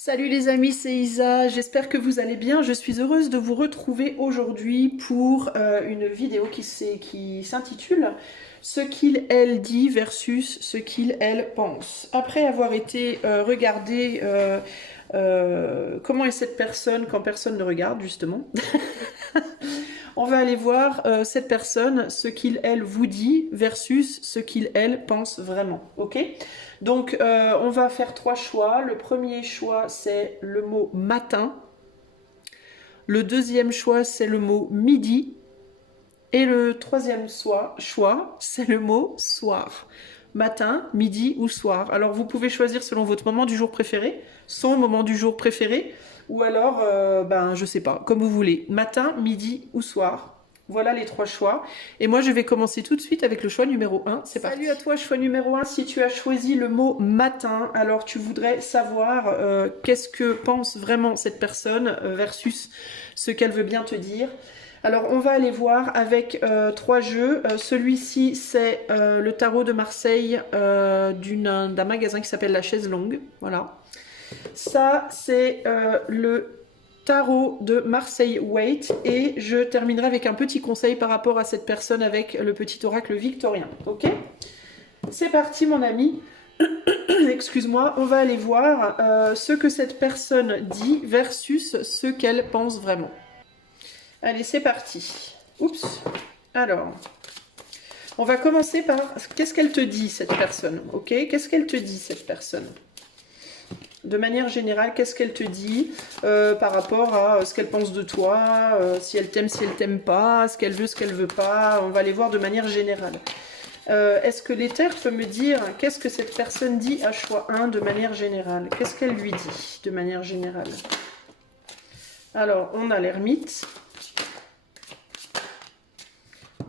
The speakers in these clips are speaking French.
Salut les amis, c'est Isa, j'espère que vous allez bien. Je suis heureuse de vous retrouver aujourd'hui pour une vidéo qui s'intitule Ce qu'il, elle dit versus ce qu'il, elle pense. Après avoir été regarder comment est cette personne quand personne ne regarde justement, on va aller voir cette personne, ce qu'il, elle vous dit versus ce qu'il, elle pense vraiment. Ok? Donc, on va faire trois choix. Le premier choix, c'est le mot matin. Le deuxième choix, c'est le mot midi. Et le troisième choix, c'est le mot soir. Matin, midi ou soir. Alors, vous pouvez choisir selon votre moment du jour préféré, son moment du jour préféré, ou alors, je sais pas, comme vous voulez. Matin, midi ou soir. Voilà les trois choix. Et moi, je vais commencer tout de suite avec le choix numéro 1. C'est parti. Salut à toi, choix numéro 1. Si tu as choisi le mot matin, alors tu voudrais savoir qu'est-ce que pense vraiment cette personne versus ce qu'elle veut bien te dire. Alors, on va aller voir avec trois jeux. Celui-ci, c'est le tarot de Marseille d'un magasin qui s'appelle La Chaise Longue. Voilà. Ça, c'est le tarot de Marseille Waite et je terminerai avec un petit conseil par rapport à cette personne avec le petit oracle victorien. Ok? C'est parti mon ami. Excuse-moi, on va aller voir ce que cette personne dit versus ce qu'elle pense vraiment. Allez, c'est parti. Oups. Alors, on va commencer par qu'est-ce qu'elle te dit cette personne. Ok? Qu'est-ce qu'elle te dit cette personne? De manière générale, qu'est-ce qu'elle te dit par rapport à ce qu'elle pense de toi, si elle t'aime pas, ce qu'elle veut pas. On va les voir de manière générale. Est-ce que l'éther peut me dire qu'est-ce que cette personne dit à choix 1 de manière générale? Qu'est-ce qu'elle lui dit de manière générale? Alors, on a l'ermite.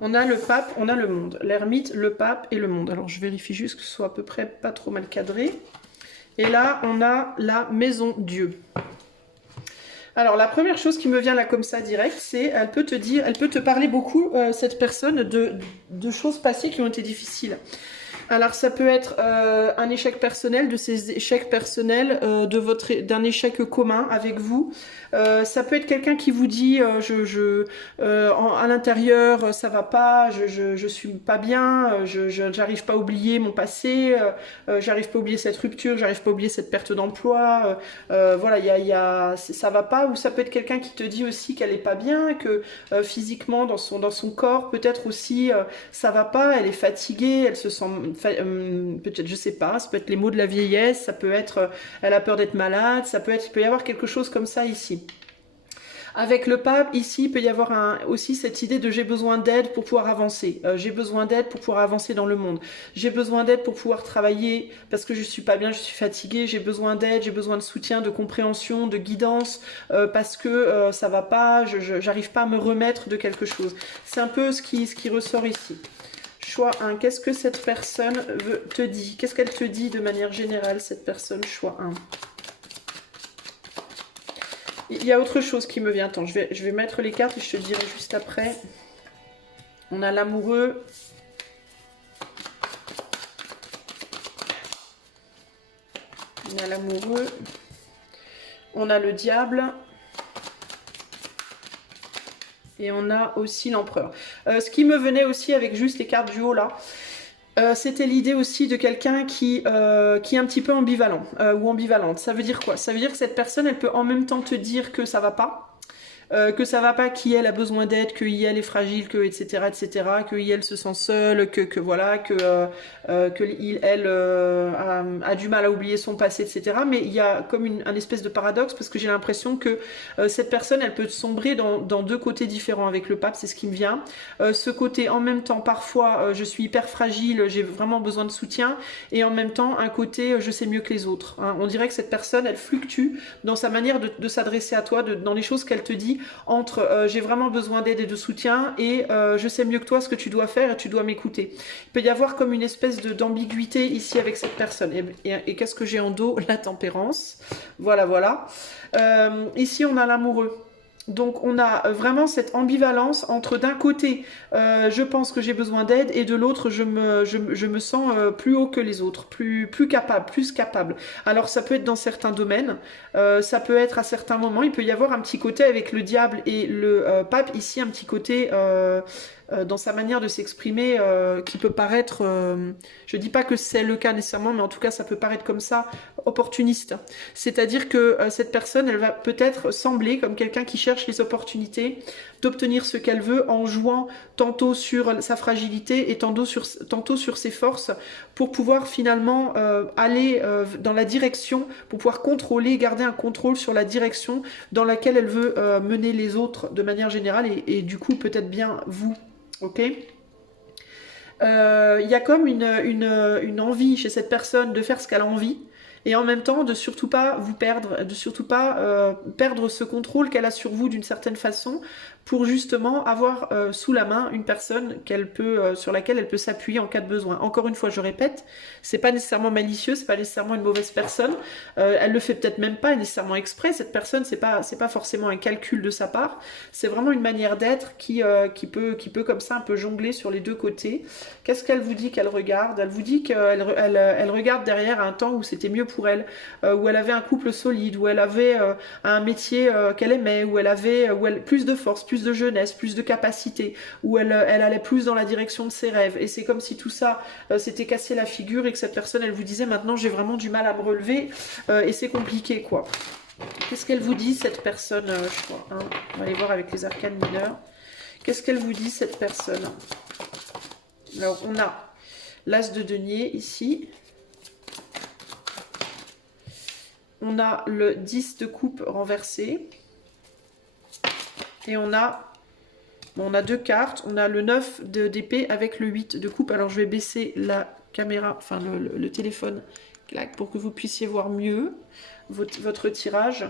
On a le pape, on a le monde. L'ermite, le pape et le monde. Alors, je vérifie juste que ce soit à peu près pas trop mal cadré. Et là, on a la maison Dieu. Alors, la première chose qui me vient là comme ça direct, c'est elle peut te parler beaucoup, cette personne, de choses passées qui ont été difficiles. Alors, ça peut être un échec personnel, de ces échecs personnels, d'un échec commun avec vous. Ça peut être quelqu'un qui vous dit à l'intérieur ça va pas, je suis pas bien, j'arrive pas à oublier mon passé, j'arrive pas à oublier cette rupture, j'arrive pas à oublier cette perte d'emploi. Voilà, ça va pas. Ou ça peut être quelqu'un qui te dit aussi qu'elle est pas bien, que physiquement dans son corps peut-être aussi ça va pas, elle est fatiguée, elle se sent peut-être, je sais pas, ça peut être les maux de la vieillesse, ça peut être elle a peur d'être malade, il peut y avoir quelque chose comme ça ici. Avec le pape, ici, il peut y avoir aussi cette idée de j'ai besoin d'aide pour pouvoir avancer. J'ai besoin d'aide pour pouvoir avancer dans le monde. J'ai besoin d'aide pour pouvoir travailler parce que je suis pas bien, je suis fatiguée. J'ai besoin d'aide, j'ai besoin de soutien, de compréhension, de guidance parce que ça va pas, j'arrive pas à me remettre de quelque chose. C'est un peu ce qui ressort ici. Choix 1. Qu'est-ce que cette personne te dit? Qu'est-ce qu'elle te dit de manière générale, cette personne? Choix 1. Il y a autre chose qui me vient. Attends, je vais mettre les cartes et je te dirai juste après. On a l'amoureux. On a l'amoureux. On a le diable. Et on a aussi l'empereur. Ce qui me venait aussi avec juste les cartes du haut là, c'était l'idée aussi de quelqu'un qui est un petit peu ambivalent ou ambivalente. Ça veut dire quoi? Ça veut dire que cette personne, elle peut en même temps te dire que ça va pas, qui elle a besoin d'aide, que elle est fragile, que etc que elle se sent seule, que voilà, que elle a du mal à oublier son passé, etc. Mais il y a comme un espèce de paradoxe parce que j'ai l'impression que cette personne, elle peut sombrer dans deux côtés différents avec le pape, c'est ce qui me vient. Ce côté en même temps, parfois, je suis hyper fragile, j'ai vraiment besoin de soutien, et en même temps, un côté, je sais mieux que les autres. Hein. On dirait que cette personne, elle fluctue dans sa manière de s'adresser à toi, dans les choses qu'elle te dit, entre j'ai vraiment besoin d'aide et de soutien et je sais mieux que toi ce que tu dois faire et tu dois m'écouter. Il peut y avoir comme une espèce d'ambiguïté ici avec cette personne. Et qu'est-ce que j'ai en dos? La tempérance. Voilà, voilà. Ici, on a l'amoureux. Donc on a vraiment cette ambivalence entre d'un côté je pense que j'ai besoin d'aide et de l'autre je me sens plus haut que les autres, plus capable, plus capable. Alors ça peut être dans certains domaines, ça peut être à certains moments, il peut y avoir un petit côté avec le diable et le pape ici, un petit côté dans sa manière de s'exprimer qui peut paraître, je dis pas que c'est le cas nécessairement, mais en tout cas ça peut paraître comme ça, opportuniste. C'est-à-dire que cette personne, elle va peut-être sembler comme quelqu'un qui cherche les opportunités d'obtenir ce qu'elle veut en jouant tantôt sur sa fragilité et tantôt sur ses forces pour pouvoir finalement aller dans la direction, pour pouvoir contrôler, garder un contrôle sur la direction dans laquelle elle veut mener les autres de manière générale et du coup peut-être bien vous. Ok, y a comme une envie chez cette personne de faire ce qu'elle a envie et en même temps de surtout pas vous perdre, de surtout pas perdre ce contrôle qu'elle a sur vous d'une certaine façon pour justement avoir sous la main une personne sur laquelle elle peut s'appuyer en cas de besoin. Encore une fois, je répète, c'est pas nécessairement malicieux, c'est pas nécessairement une mauvaise personne, elle le fait peut-être même pas nécessairement exprès, cette personne, c'est pas forcément un calcul de sa part, c'est vraiment une manière d'être qui peut comme ça un peu jongler sur les deux côtés. Qu'est-ce qu'elle vous dit qu'elle regarde? Elle vous dit qu'elle regarde derrière un temps où c'était mieux pour elle, où elle avait un couple solide, où elle avait un métier qu'elle aimait, où elle avait plus de force, plus de jeunesse, plus de capacité, où elle allait plus dans la direction de ses rêves. Et c'est comme si tout ça s'était cassé la figure et que cette personne, elle vous disait maintenant j'ai vraiment du mal à me relever et c'est compliqué quoi. Qu'est-ce qu'elle vous dit cette personne je crois, hein, on va aller voir avec les arcanes mineurs. Qu'est-ce qu'elle vous dit cette personne? Alors on a l'as de denier ici. On a le 10 de coupe renversé. Et on a deux cartes. On a le 9 d'épée avec le 8 de coupe. Alors je vais baisser la caméra, enfin le téléphone pour que vous puissiez voir mieux votre tirage.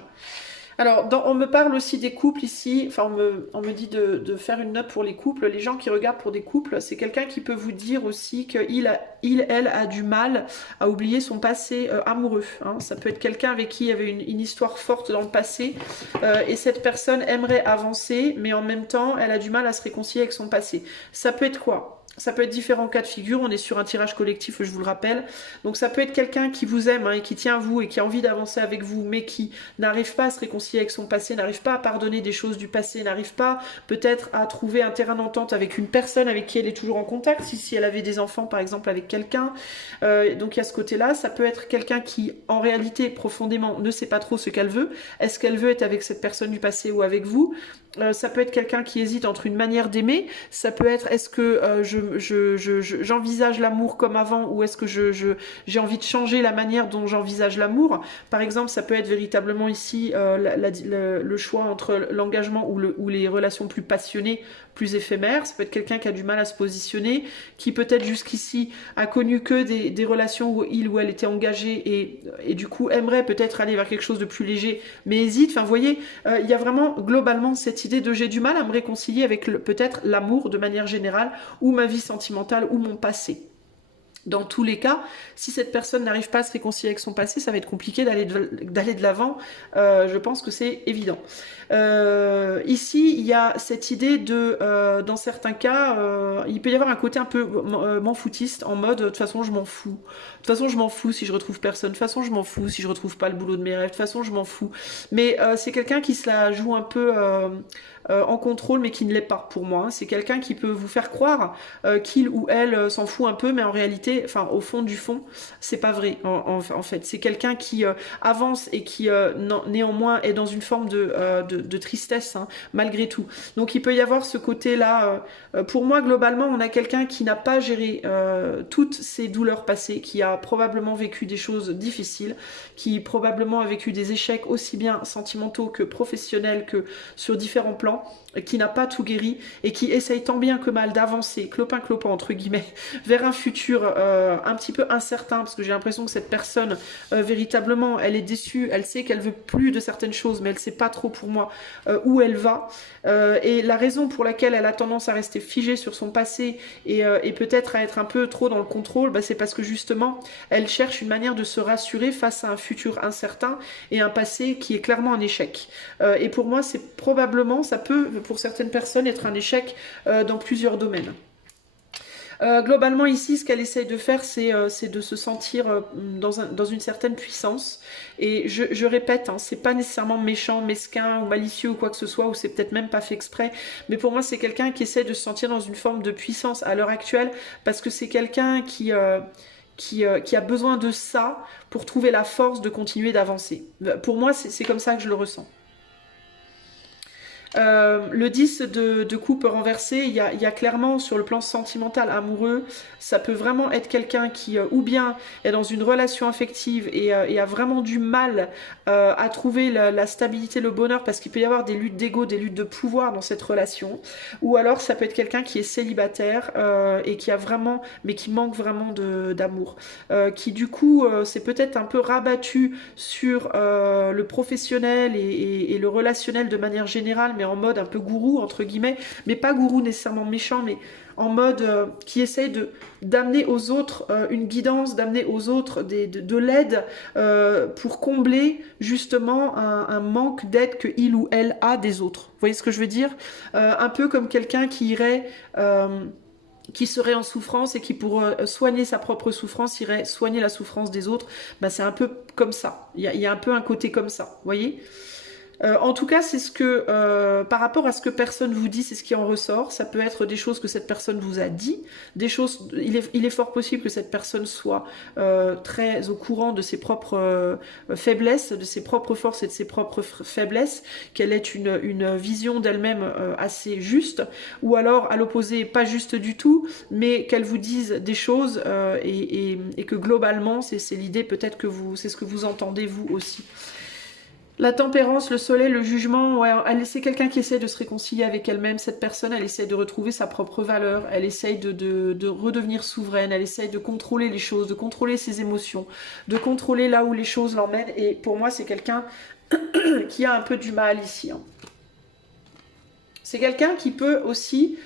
Alors, on me parle aussi des couples ici, enfin on me dit de faire une note pour les couples. Les gens qui regardent pour des couples, c'est quelqu'un qui peut vous dire aussi elle a du mal à oublier son passé amoureux. Hein. Ça peut être quelqu'un avec qui il y avait une histoire forte dans le passé et cette personne aimerait avancer, mais en même temps, elle a du mal à se réconcilier avec son passé. Ça peut être quoi? Ça peut être différents cas de figure, on est sur un tirage collectif, je vous le rappelle. Donc ça peut être quelqu'un qui vous aime hein, et qui tient à vous et qui a envie d'avancer avec vous, mais qui n'arrive pas à se réconcilier avec son passé, n'arrive pas à pardonner des choses du passé, n'arrive pas peut-être à trouver un terrain d'entente avec une personne avec qui elle est toujours en contact, si elle avait des enfants par exemple avec quelqu'un. Donc il y a ce côté-là, ça peut être quelqu'un qui en réalité profondément ne sait pas trop ce qu'elle veut. Est-ce qu'elle veut être avec cette personne du passé ou avec vous? Ça peut être quelqu'un qui hésite entre une manière d'aimer, ça peut être est-ce que j'envisage l'amour comme avant ou est-ce que j'ai envie de changer la manière dont j'envisage l'amour. Par exemple, ça peut être véritablement ici le choix entre l'engagement ou les relations plus passionnées, plus éphémères. Ça peut être quelqu'un qui a du mal à se positionner, qui peut-être jusqu'ici a connu que des relations où il ou elle était engagé et du coup aimerait peut-être aller vers quelque chose de plus léger, mais hésite. Enfin, vous voyez, il y a vraiment globalement cette idée de j'ai du mal à me réconcilier avec peut-être l'amour de manière générale ou ma vie sentimentale ou mon passé. Dans tous les cas, si cette personne n'arrive pas à se réconcilier avec son passé, ça va être compliqué d'aller de l'avant. Je pense que c'est évident. Ici, il y a cette idée de, dans certains cas, il peut y avoir un côté un peu m'en foutiste, en mode de toute façon je m'en fous. De toute façon je m'en fous si je retrouve personne. De toute façon je m'en fous si je retrouve pas le boulot de mes rêves. De toute façon je m'en fous. Mais c'est quelqu'un qui se la joue un peu en contrôle, mais qui ne l'est pas pour moi. C'est quelqu'un qui peut vous faire croire qu'il ou elle s'en fout un peu, mais en réalité, enfin au fond du fond, c'est pas vrai en fait. C'est quelqu'un qui avance et qui néanmoins est dans une forme de tristesse hein, malgré tout. Donc il peut y avoir ce côté-là. Pour moi, globalement, on a quelqu'un qui n'a pas géré toutes ses douleurs passées, qui a probablement vécu des choses difficiles, qui probablement a vécu des échecs aussi bien sentimentaux que professionnels, que sur différents plans, qui n'a pas tout guéri et qui essaye tant bien que mal d'avancer, clopin-clopin entre guillemets, vers un futur un petit peu incertain, parce que j'ai l'impression que cette personne, véritablement, elle est déçue, elle sait qu'elle veut plus de certaines choses, mais elle sait pas trop pour moi où elle va. Et la raison pour laquelle elle a tendance à rester figée sur son passé et peut-être à être un peu trop dans le contrôle, bah, c'est parce que justement, elle cherche une manière de se rassurer face à un futur incertain et un passé qui est clairement un échec. Et pour moi, c'est probablement, ça peut, pour certaines personnes, être un échec dans plusieurs domaines. Globalement ici, ce qu'elle essaye de faire, c'est de se sentir dans une certaine puissance. Et je répète, hein, c'est pas nécessairement méchant, mesquin ou malicieux ou quoi que ce soit, ou c'est peut-être même pas fait exprès. Mais pour moi, c'est quelqu'un qui essaie de se sentir dans une forme de puissance à l'heure actuelle, parce que c'est quelqu'un qui a besoin de ça pour trouver la force de continuer d'avancer. Pour moi, c'est comme ça que je le ressens. Le 10 de coupe renversé, il y a clairement sur le plan sentimental, amoureux, ça peut vraiment être quelqu'un qui ou bien est dans une relation affective et a vraiment du mal à trouver la stabilité, le bonheur, parce qu'il peut y avoir des luttes d'ego, des luttes de pouvoir dans cette relation, ou alors ça peut être quelqu'un qui est célibataire et qui a vraiment, mais qui manque vraiment d'amour, qui du coup s'est peut-être un peu rabattu sur le professionnel et le relationnel de manière générale, mais en mode un peu gourou, entre guillemets, mais pas gourou nécessairement méchant, mais en mode qui essaye d'amener aux autres une guidance, d'amener aux autres de l'aide pour combler justement un manque d'aide que il ou elle a des autres. Vous voyez ce que je veux dire? Un peu comme quelqu'un qui irait... qui serait en souffrance et qui pour soigner sa propre souffrance irait soigner la souffrance des autres, bah, c'est un peu comme ça. Il y a un peu un côté comme ça, vous voyez? En tout cas, c'est ce que, par rapport à ce que personne vous dit, c'est ce qui en ressort. Ça peut être des choses que cette personne vous a dit, des choses. Il est fort possible que cette personne soit très au courant de ses propres faiblesses, de ses propres forces et de ses propres faiblesses, qu'elle ait une vision d'elle-même assez juste, ou alors à l'opposé, pas juste du tout, mais qu'elle vous dise des choses et que globalement, c'est l'idée peut-être que c'est ce que vous entendez vous aussi. La tempérance, le soleil, le jugement, ouais, c'est quelqu'un qui essaie de se réconcilier avec elle-même. Cette personne, elle essaie de retrouver sa propre valeur, elle essaie de redevenir souveraine, elle essaie de contrôler les choses, de contrôler ses émotions, de contrôler là où les choses l'emmènent. Et pour moi, c'est quelqu'un qui a un peu du mal ici. Hein. C'est quelqu'un qui peut aussi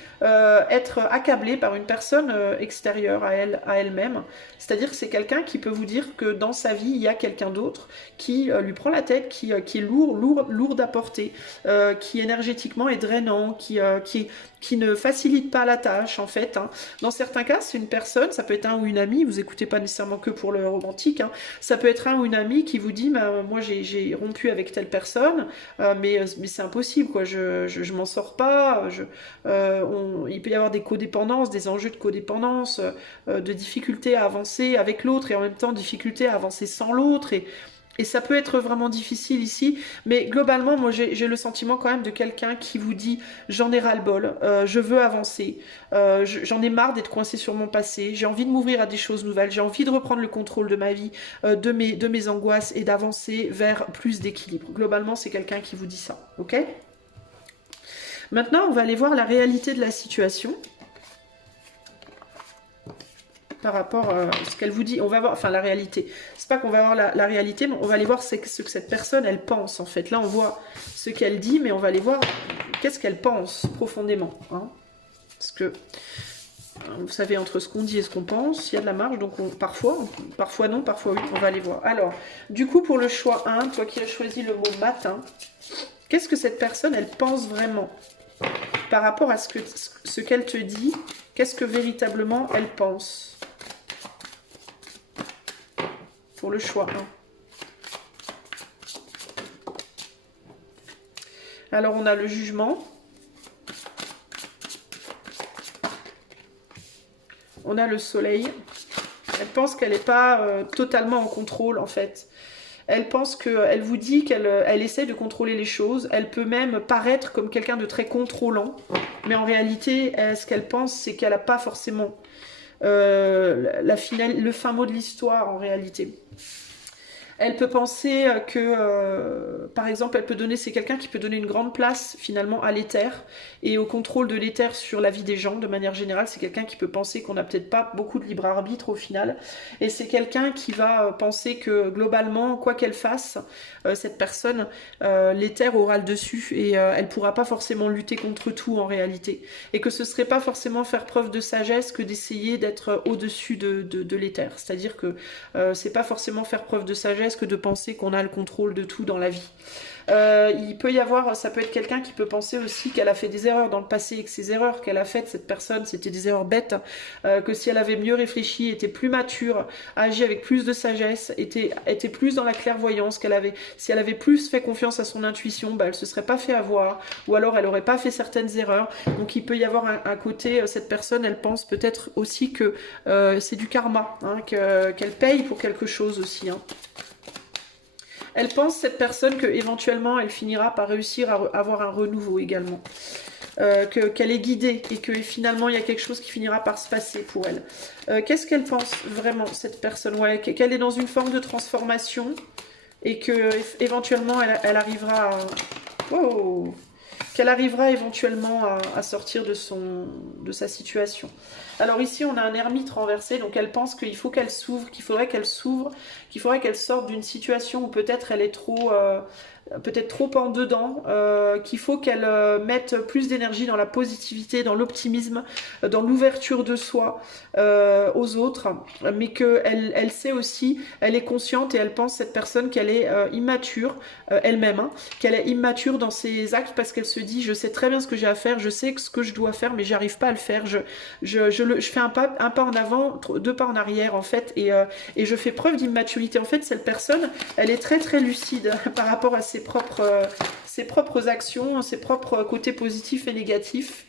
être accablé par une personne extérieure à elle-même. C'est-à-dire que c'est quelqu'un qui peut vous dire que dans sa vie, il y a quelqu'un d'autre qui lui prend la tête, qui est lourd à porter, qui énergétiquement est drainant, qui ne facilite pas la tâche en fait. Hein. Dans certains cas, c'est une personne, ça peut être un ou une amie, vous écoutez pas nécessairement que pour le romantique, hein. Ça peut être un ou une amie qui vous dit moi j'ai rompu avec telle personne, mais c'est impossible, quoi. Je m'en sors pas, il peut y avoir des codépendances, des enjeux de codépendance, de difficultés à avancer avec l'autre et en même temps difficultés à avancer sans l'autre et ça peut être vraiment difficile ici, mais globalement, moi j'ai le sentiment quand même de quelqu'un qui vous dit j'en ai ras-le-bol, je veux avancer, j'en ai marre d'être coincé sur mon passé, j'ai envie de m'ouvrir à des choses nouvelles, j'ai envie de reprendre le contrôle de ma vie, de mes angoisses et d'avancer vers plus d'équilibre. Globalement, c'est quelqu'un qui vous dit ça, ok ? Maintenant, on va aller voir la réalité de la situation. Par rapport à ce qu'elle vous dit, on va voir, enfin la réalité. C'est pas qu'on va voir la réalité, mais on va aller voir ce que cette personne, elle pense en fait. Là, on voit ce qu'elle dit, mais on va aller voir qu'est-ce qu'elle pense profondément. Hein. Parce que, vous savez, entre ce qu'on dit et ce qu'on pense, il y a de la marge, donc parfois non, parfois oui, on va aller voir. Alors, du coup, pour le choix 1, toi qui as choisi le mot matin, qu'est-ce que cette personne, elle pense vraiment par rapport à ce qu'elle te dit, qu'est-ce que véritablement elle pense pour le choix 1. Alors on a le jugement, on a le soleil, elle pense qu'elle n'est pas totalement en contrôle en fait. Elle pense qu'elle vous dit qu'elle essaie de contrôler les choses. Elle peut même paraître comme quelqu'un de très contrôlant. Mais en réalité, ce qu'elle pense, c'est qu'elle n'a pas forcément le fin mot de l'histoire en réalité. Elle peut penser que, par exemple, c'est quelqu'un qui peut donner une grande place finalement à l'éther et au contrôle de l'éther sur la vie des gens de manière générale. C'est quelqu'un qui peut penser qu'on n'a peut-être pas beaucoup de libre arbitre au final. Et c'est quelqu'un qui va penser que globalement, quoi qu'elle fasse, cette personne, l'éther aura le dessus et elle pourra pas forcément lutter contre tout en réalité. Et que ce serait pas forcément faire preuve de sagesse que d'essayer d'être au-dessus de l'éther. C'est-à-dire que c'est pas forcément faire preuve de sagesse que de penser qu'on a le contrôle de tout dans la vie. Il peut y avoir, ça peut être quelqu'un qui peut penser aussi qu'elle a fait des erreurs dans le passé et que ces erreurs qu'elle a faites, cette personne, c'était des erreurs bêtes, que si elle avait mieux réfléchi, était plus mature, agi avec plus de sagesse, était plus dans la clairvoyance, si elle avait plus fait confiance à son intuition, bah, elle se serait pas fait avoir, ou alors elle aurait pas fait certaines erreurs. Donc il peut y avoir un côté, cette personne, elle pense peut-être aussi que c'est du karma, hein, qu'elle paye pour quelque chose aussi, hein. Elle pense, cette personne, qu'éventuellement elle finira par réussir à avoir un renouveau également. Qu'elle est guidée et que finalement il y a quelque chose qui finira par se passer pour elle. Qu'est-ce qu'elle pense vraiment, cette personne? Ouais, qu'elle est dans une forme de transformation et que éventuellement elle arrivera à... Wow, qu'elle arrivera éventuellement à sortir de sa situation. Alors ici, on a un ermite renversé, donc elle pense qu'il faut qu'elle s'ouvre, qu'il faudrait qu'elle s'ouvre, qu'il faudrait qu'elle sorte d'une situation où peut-être elle est peut-être trop en dedans, qu'il faut qu'elle mette plus d'énergie dans la positivité, dans l'optimisme, dans l'ouverture de soi aux autres, mais qu'elle sait aussi, elle est consciente et elle pense, cette personne, qu'elle est immature elle-même, hein, qu'elle est immature dans ses actes parce qu'elle se dit, je sais très bien ce que j'ai à faire, je sais ce que je dois faire, mais j'arrive pas à le faire, je fais un pas en avant, 2 pas en arrière en fait, et je fais preuve d'immaturité. En fait, cette personne, elle est très très lucide par rapport à ses propres actions, ses propres côtés positifs et négatifs.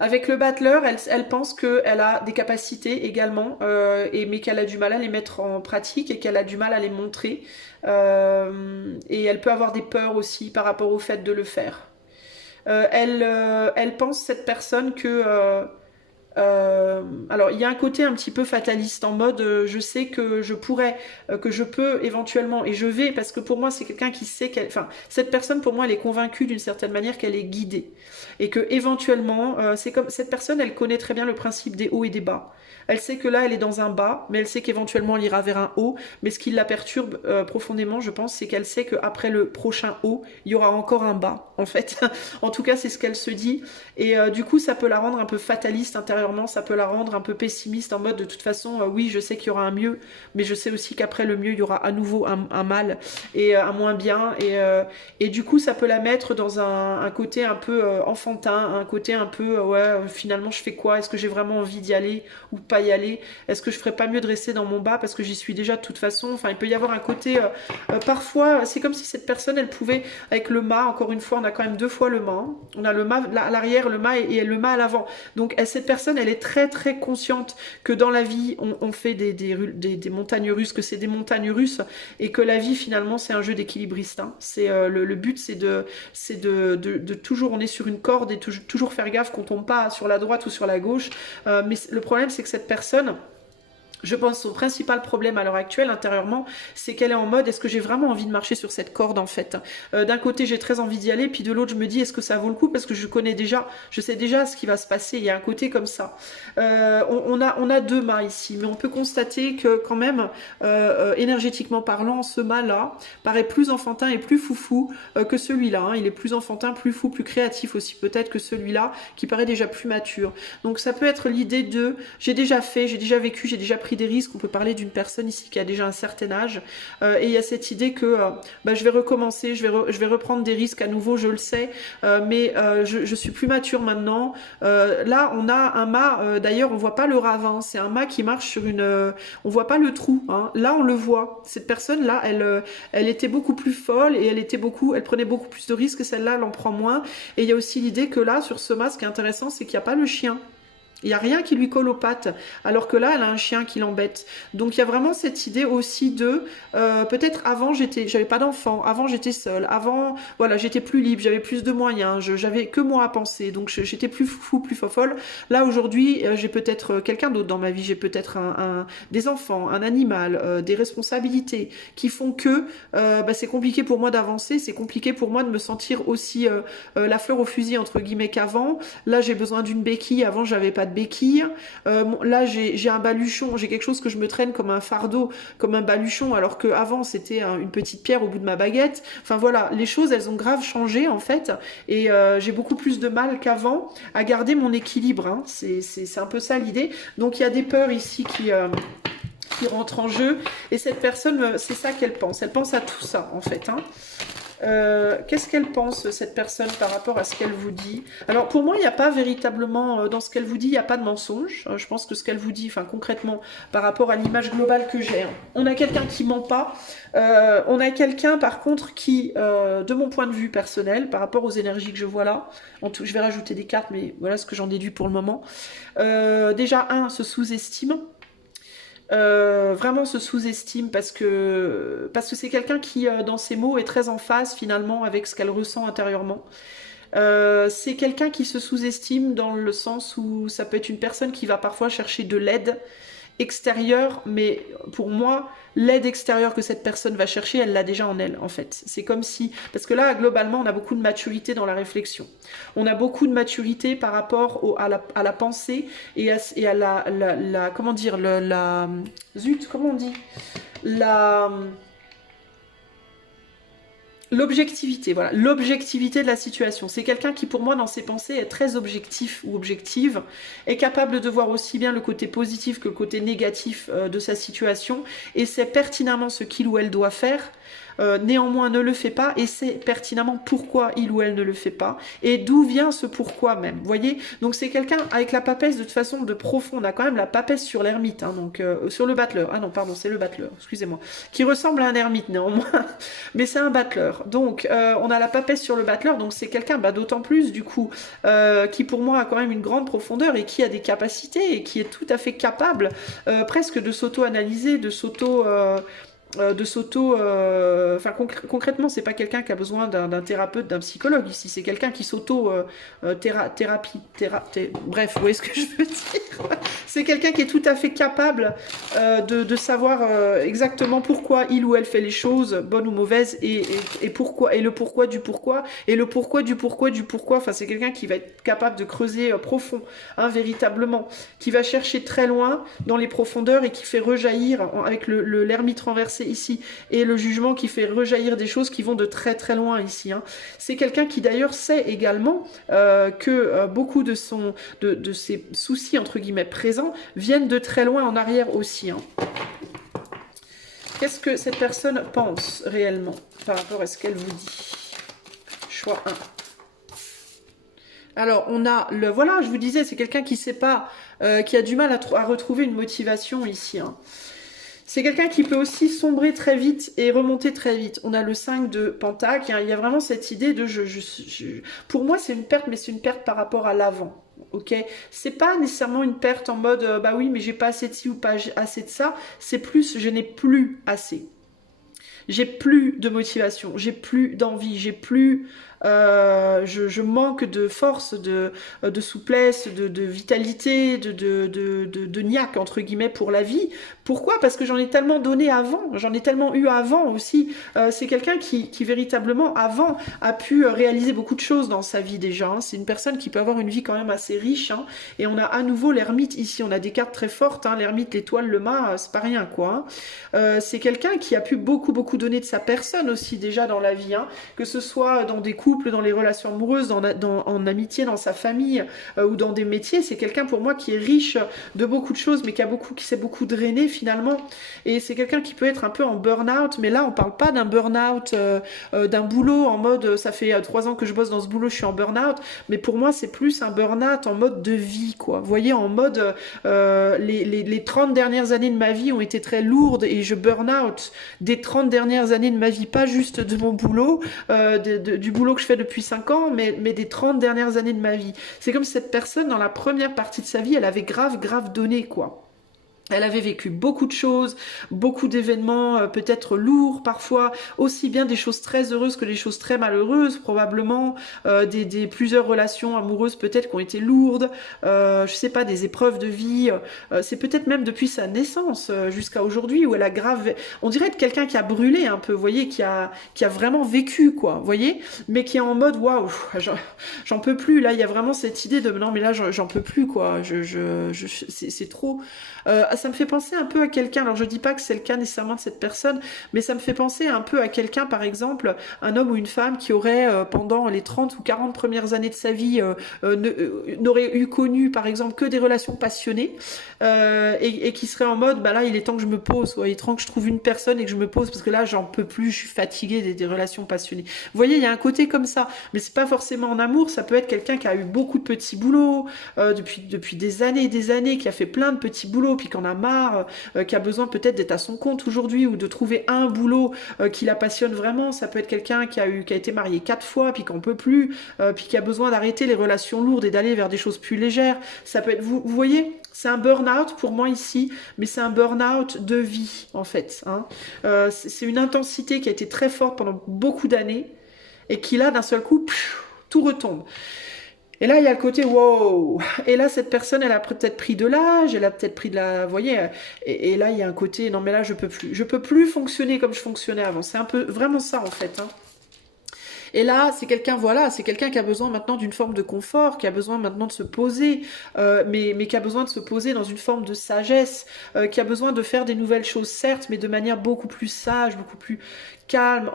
Avec le battleur, elle pense qu'elle a des capacités également, mais qu'elle a du mal à les mettre en pratique et qu'elle a du mal à les montrer. Et elle peut avoir des peurs aussi par rapport au fait de le faire. Elle pense, cette personne, que... alors il y a un côté un petit peu fataliste en mode je sais que je pourrais, que je peux éventuellement et je vais, parce que pour moi c'est quelqu'un qui sait qu'elle, enfin cette personne pour moi elle est convaincue d'une certaine manière qu'elle est guidée et que éventuellement c'est comme cette personne, elle connaît très bien le principe des hauts et des bas. Elle sait que là elle est dans un bas, mais elle sait qu'éventuellement elle ira vers un haut, mais ce qui la perturbe profondément, je pense, c'est qu'elle sait qu'après le prochain haut il y aura encore un bas en fait. En tout cas c'est ce qu'elle se dit, et du coup ça peut la rendre un peu fataliste intérieurement, ça peut la rendre un peu pessimiste en mode de toute façon oui je sais qu'il y aura un mieux, mais je sais aussi qu'après le mieux il y aura à nouveau un mal et un moins bien, et du coup ça peut la mettre dans un côté un peu enfantin, un côté un peu ouais finalement je fais quoi, est-ce que j'ai vraiment envie d'y aller ou pas y aller, est-ce que je ferais pas mieux de rester dans mon bas parce que j'y suis déjà de toute façon. Enfin il peut y avoir un côté parfois c'est comme si cette personne elle pouvait, avec le mât, encore une fois on a quand même 2 fois le mât, hein. On a le mât à l'arrière, le mât et le mât à l'avant, donc cette personne elle est très très consciente que dans la vie on fait des montagnes russes, que c'est des montagnes russes et que la vie finalement c'est un jeu d'équilibriste, hein. C'est le but c'est de toujours, on est sur une corde et toujours faire gaffe qu'on tombe pas sur la droite ou sur la gauche, mais le problème c'est que cette personne, je pense, son principal problème à l'heure actuelle intérieurement, c'est qu'elle est en mode est-ce que j'ai vraiment envie de marcher sur cette corde en fait. D'un côté j'ai très envie d'y aller, puis de l'autre je me dis est-ce que ça vaut le coup parce que je sais déjà ce qui va se passer. Il y a un côté comme ça. On a 2 mâts ici, mais on peut constater que quand même énergétiquement parlant, ce mât là paraît plus enfantin et plus foufou que celui-là, hein. Il est plus enfantin, plus fou, plus créatif aussi peut-être que celui-là qui paraît déjà plus mature. Donc ça peut être l'idée de j'ai déjà vécu, j'ai déjà pris des risques. On peut parler d'une personne ici qui a déjà un certain âge, et il y a cette idée que je vais recommencer, je vais reprendre des risques à nouveau, je le sais, mais je suis plus mature maintenant. Là on a un mât, d'ailleurs on voit pas le ravin, c'est un mât qui marche sur on voit pas le trou, hein. Là on le voit, cette personne là elle était beaucoup plus folle et elle prenait beaucoup plus de risques, et celle-là elle en prend moins. Et il y a aussi l'idée que là sur ce mât, ce qui est intéressant c'est qu'il n'y a pas le chien. Il n'y a rien qui lui colle aux pattes, alors que là, elle a un chien qui l'embête. Donc il y a vraiment cette idée aussi de, peut-être avant, j'avais pas d'enfant, avant j'étais seule, avant, voilà, j'étais plus libre, j'avais plus de moyens, j'avais que moi à penser, donc j'étais plus fou, plus fofolle. Là aujourd'hui, j'ai peut-être quelqu'un d'autre dans ma vie, j'ai peut-être des enfants, un animal, des responsabilités qui font que bah, c'est compliqué pour moi d'avancer, c'est compliqué pour moi de me sentir aussi la fleur au fusil entre guillemets qu'avant. Là j'ai besoin d'une béquille, avant j'avais pas de béquille. Là j'ai un baluchon, j'ai quelque chose que je me traîne comme un fardeau, comme un baluchon, alors que avant c'était une petite pierre au bout de ma baguette. Enfin voilà, les choses elles ont grave changé en fait, et j'ai beaucoup plus de mal qu'avant à garder mon équilibre. Hein. C'est un peu ça l'idée. Donc il y a des peurs ici qui rentrent en jeu, et cette personne, c'est ça qu'elle pense. Elle pense à tout ça en fait. Hein. Qu'est-ce qu'elle pense, cette personne, par rapport à ce qu'elle vous dit? Alors pour moi, il n'y a pas véritablement, dans ce qu'elle vous dit, il n'y a pas de mensonge. Je pense que ce qu'elle vous dit, enfin concrètement, par rapport à l'image globale que j'ai, on a quelqu'un qui ment pas. On a quelqu'un, par contre, qui, de mon point de vue personnel, par rapport aux énergies que je vois là, je vais rajouter des cartes, mais voilà ce que j'en déduis pour le moment. Déjà, se sous-estime. Vraiment se sous-estime parce que c'est quelqu'un qui, dans ses mots, est très en phase finalement avec ce qu'elle ressent intérieurement. C'est quelqu'un qui se sous-estime dans le sens où ça peut être une personne qui va parfois chercher de l'aide extérieure, mais pour moi, l'aide extérieure que cette personne va chercher, elle l'a déjà en elle, en fait. C'est comme si... Parce que là, globalement, on a beaucoup de maturité dans la réflexion. On a beaucoup de maturité par rapport à la pensée et à la comment dire, zut, comment on dit, l'objectivité, voilà, l'objectivité de la situation. C'est quelqu'un qui, pour moi, dans ses pensées, est très objectif ou objective, est capable de voir aussi bien le côté positif que le côté négatif de sa situation, et sait pertinemment ce qu'il ou elle doit faire. Néanmoins ne le fait pas, et sait pertinemment pourquoi il ou elle ne le fait pas et d'où vient ce pourquoi même, vous voyez. Donc c'est quelqu'un avec la papesse de toute façon de profond. On a quand même la papesse sur l'ermite, hein, donc sur le battleur, ah non pardon c'est le battleur, excusez-moi, qui ressemble à un ermite néanmoins mais c'est un battleur. Donc on a la papesse sur le battleur, donc c'est quelqu'un d'autant plus du coup qui pour moi a quand même une grande profondeur et qui a des capacités et qui est tout à fait capable presque de s'auto-analyser, de s'auto enfin concrètement c'est pas quelqu'un qui a besoin d'un thérapeute, d'un psychologue ici, c'est quelqu'un qui bref, vous voyez ce que je veux dire. C'est quelqu'un qui est tout à fait capable de savoir exactement pourquoi il ou elle fait les choses, bonnes ou mauvaises, et pourquoi, et le pourquoi du pourquoi, et le pourquoi du pourquoi du pourquoi. Enfin c'est quelqu'un qui va être capable de creuser profond, hein, véritablement, qui va chercher très loin dans les profondeurs et qui fait rejaillir avec l'ermite renversé ici et le jugement qui fait rejaillir des choses qui vont de très très loin ici. Hein. C'est quelqu'un qui d'ailleurs sait également que beaucoup de ses soucis entre guillemets présents viennent de très loin en arrière aussi. Hein. Qu'est-ce que cette personne pense réellement par rapport à ce qu'elle vous dit? Choix 1. Alors, on a voilà, je vous disais, c'est quelqu'un qui sait pas, qui a du mal à retrouver une motivation ici. Hein. C'est quelqu'un qui peut aussi sombrer très vite et remonter très vite. On a le 5 de Pentacle. Il y a vraiment cette idée de... Pour moi, c'est une perte, mais c'est une perte par rapport à l'avant. Ok, c'est pas nécessairement une perte en mode bah oui, mais j'ai pas assez de ci ou pas assez de ça. C'est plus, je n'ai plus assez. J'ai plus de motivation, j'ai plus d'envie, j'ai plus... je manque de force, de souplesse, de vitalité, de niaque, entre guillemets, pour la vie. Pourquoi? Parce que j'en ai tellement donné avant, j'en ai tellement eu avant aussi. C'est quelqu'un qui véritablement, avant, a pu réaliser beaucoup de choses dans sa vie déjà. Hein. C'est une personne qui peut avoir une vie quand même assez riche. Hein. Et on a à nouveau l'ermite ici, on a des cartes très fortes. Hein. L'ermite, l'étoile, le mât, c'est pas rien, quoi. Hein. C'est quelqu'un qui a pu beaucoup donner de sa personne aussi déjà dans la vie. Hein. Que ce soit dans des couple, dans les relations amoureuses, en amitié, dans sa famille ou dans des métiers. C'est quelqu'un pour moi qui est riche de beaucoup de choses, mais qui s'est beaucoup drainé finalement. Et c'est quelqu'un qui peut être un peu en burn-out, mais là on parle pas d'un burn-out d'un boulot en mode ça fait 3 ans que je bosse dans ce boulot, je suis en burn-out, mais pour moi c'est plus un burn-out en mode de vie, quoi. Vous voyez, en mode les 30 dernières années de ma vie ont été très lourdes et je burn-out des 30 dernières dernières années de ma vie, pas juste de mon boulot, du boulot que je fais depuis 5 ans, mais des 30 dernières années de ma vie. C'est comme si cette personne, dans la première partie de sa vie, elle avait grave donné, quoi. Elle avait vécu beaucoup de choses, beaucoup d'événements peut-être lourds parfois, aussi bien des choses très heureuses que des choses très malheureuses, probablement plusieurs relations amoureuses peut-être qui ont été lourdes, je sais pas, des épreuves de vie, c'est peut-être même depuis sa naissance jusqu'à aujourd'hui où elle a grave, on dirait être quelqu'un qui a brûlé un peu, vous voyez, qui a vraiment vécu quoi, vous voyez, mais qui est en mode waouh, j'en peux plus, là il y a vraiment cette idée de non mais là j'en peux plus quoi, c'est trop. Ça me fait penser un peu à quelqu'un, alors je dis pas que c'est le cas nécessairement de cette personne, mais ça me fait penser un peu à quelqu'un, par exemple, un homme ou une femme qui aurait, pendant les 30 ou 40 premières années de sa vie, n'aurait eu connu, par exemple, que des relations passionnées, et qui serait en mode, bah là, il est temps que je me pose, il est temps que je trouve une personne et que je me pose, parce que là, j'en peux plus, je suis fatiguée des relations passionnées. Vous voyez, il y a un côté comme ça, mais c'est pas forcément en amour, ça peut être quelqu'un qui a eu beaucoup de petits boulots, depuis des années, qui a fait plein de petits boulots, puis qu'on a marre, qui a besoin peut-être d'être à son compte aujourd'hui ou de trouver un boulot qui la passionne vraiment. Ça peut être quelqu'un qui a été marié 4 fois puis qu'on peut plus, puis qui a besoin d'arrêter les relations lourdes et d'aller vers des choses plus légères. Ça peut être, vous voyez, c'est un burn-out pour moi ici, mais c'est un burn-out de vie en fait. Hein. C'est une intensité qui a été très forte pendant beaucoup d'années et qui là d'un seul coup, tout retombe. Et là, il y a le côté wow. Et là, cette personne, elle a peut-être pris de l'âge, elle a peut-être pris de la, vous voyez. Et là, il y a un côté non mais là, je peux plus fonctionner comme je fonctionnais avant. C'est un peu vraiment ça en fait. Hein. Et là, c'est quelqu'un, voilà, c'est quelqu'un qui a besoin maintenant d'une forme de confort, qui a besoin maintenant de se poser, mais qui a besoin de se poser dans une forme de sagesse, qui a besoin de faire des nouvelles choses, certes, mais de manière beaucoup plus sage, beaucoup plus calme,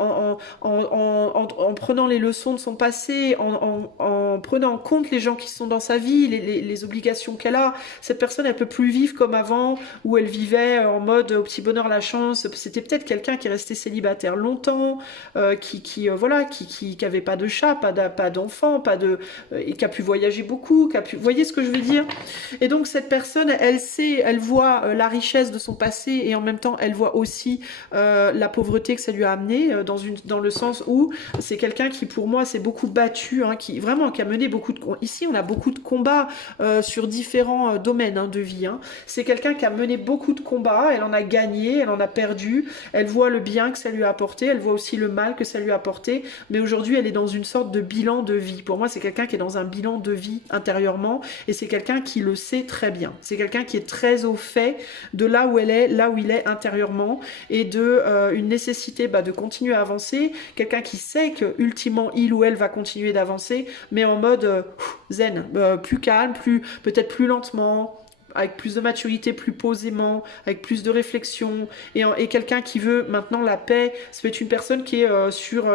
en prenant les leçons de son passé, en prenant en compte les gens qui sont dans sa vie, les obligations qu'elle a. Cette personne, elle peut plus vivre comme avant, où elle vivait en mode au petit bonheur la chance. C'était peut-être quelqu'un qui est resté célibataire longtemps, qui avait pas de chat, pas d'enfant, et qui a pu voyager beaucoup, vous voyez ce que je veux dire? Et donc cette personne, elle voit la richesse de son passé et en même temps elle voit aussi la pauvreté que ça lui a amené dans le sens où c'est quelqu'un qui pour moi s'est beaucoup battu, hein, qui a mené beaucoup de ici on a beaucoup de combats sur différents domaines hein, de vie. Hein. C'est quelqu'un qui a mené beaucoup de combats, elle en a gagné, elle en a perdu, elle voit le bien que ça lui a apporté, elle voit aussi le mal que ça lui a apporté, mais aujourd'hui elle est dans une sorte de bilan de vie. Pour moi c'est quelqu'un qui est dans un bilan de vie intérieurement et c'est quelqu'un qui le sait très bien. C'est quelqu'un qui est très au fait de là où elle est, là où il est intérieurement et de une nécessité de continuer à avancer. Quelqu'un qui sait que ultimement il ou elle va continuer d'avancer, mais en mode zen, plus calme, peut-être plus lentement, avec plus de maturité, plus posément, avec plus de réflexion, et quelqu'un qui veut maintenant la paix. Ça peut être une personne qui est sur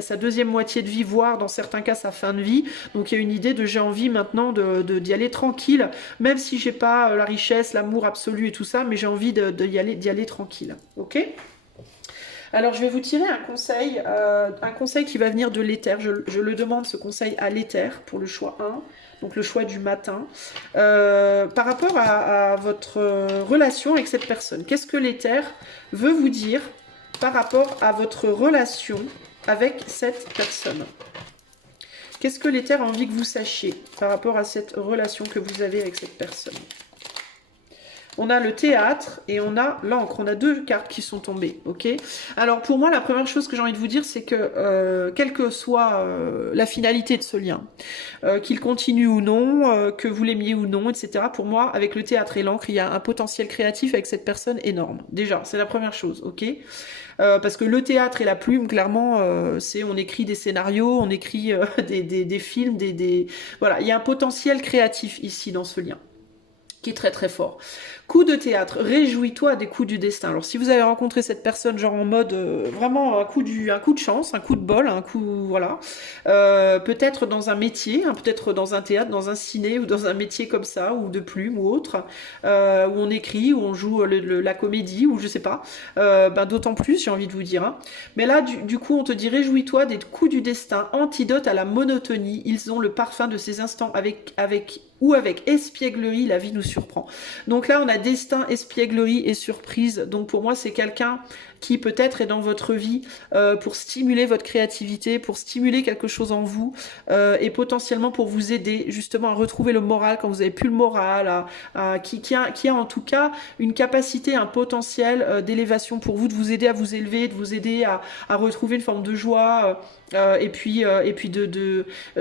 sa deuxième moitié de vie, voire dans certains cas sa fin de vie. Donc il y a une idée de j'ai envie maintenant d'y aller tranquille, même si j'ai pas la richesse, l'amour absolu et tout ça, mais j'ai envie d'y aller tranquille. Ok ? Alors je vais vous tirer un conseil qui va venir de l'éther. Je le demande ce conseil à l'éther pour le choix 1, donc le choix du matin. Par rapport à votre relation avec cette personne, qu'est-ce que l'éther veut vous dire par rapport à votre relation avec cette personne? Qu'est-ce que l'éther a envie que vous sachiez par rapport à cette relation que vous avez avec cette personne? On a le théâtre et on a l'encre. On a deux cartes qui sont tombées, ok? Alors pour moi, la première chose que j'ai envie de vous dire, c'est que quelle que soit la finalité de ce lien, qu'il continue ou non, que vous l'aimiez ou non, etc. Pour moi, avec le théâtre et l'encre, il y a un potentiel créatif avec cette personne énorme. Déjà, c'est la première chose, ok? Parce que le théâtre et la plume, clairement, on écrit des scénarios, on écrit des films, voilà, il y a un potentiel créatif ici dans ce lien qui est très très fort. Coup de théâtre, réjouis-toi des coups du destin. Alors si vous avez rencontré cette personne genre en mode vraiment un coup de chance, un coup de bol, un coup voilà, peut-être dans un métier, hein, peut-être dans un théâtre, dans un ciné ou dans un métier comme ça ou de plume ou autre, où on écrit, où on joue la comédie ou je sais pas, d'autant plus j'ai envie de vous dire. Hein. Mais là du coup on te dit réjouis-toi des coups du destin, antidote à la monotonie. Ils ont le parfum de ces instants avec espièglerie, la vie nous surprend. Donc là, on a destin, espièglerie et surprise. Donc pour moi, c'est quelqu'un qui peut-être est dans votre vie pour stimuler votre créativité, pour stimuler quelque chose en vous et potentiellement pour vous aider justement à retrouver le moral quand vous n'avez plus le moral, qui a en tout cas une capacité, un potentiel d'élévation pour vous, de vous aider à vous élever, de vous aider à retrouver une forme de joie. Et puis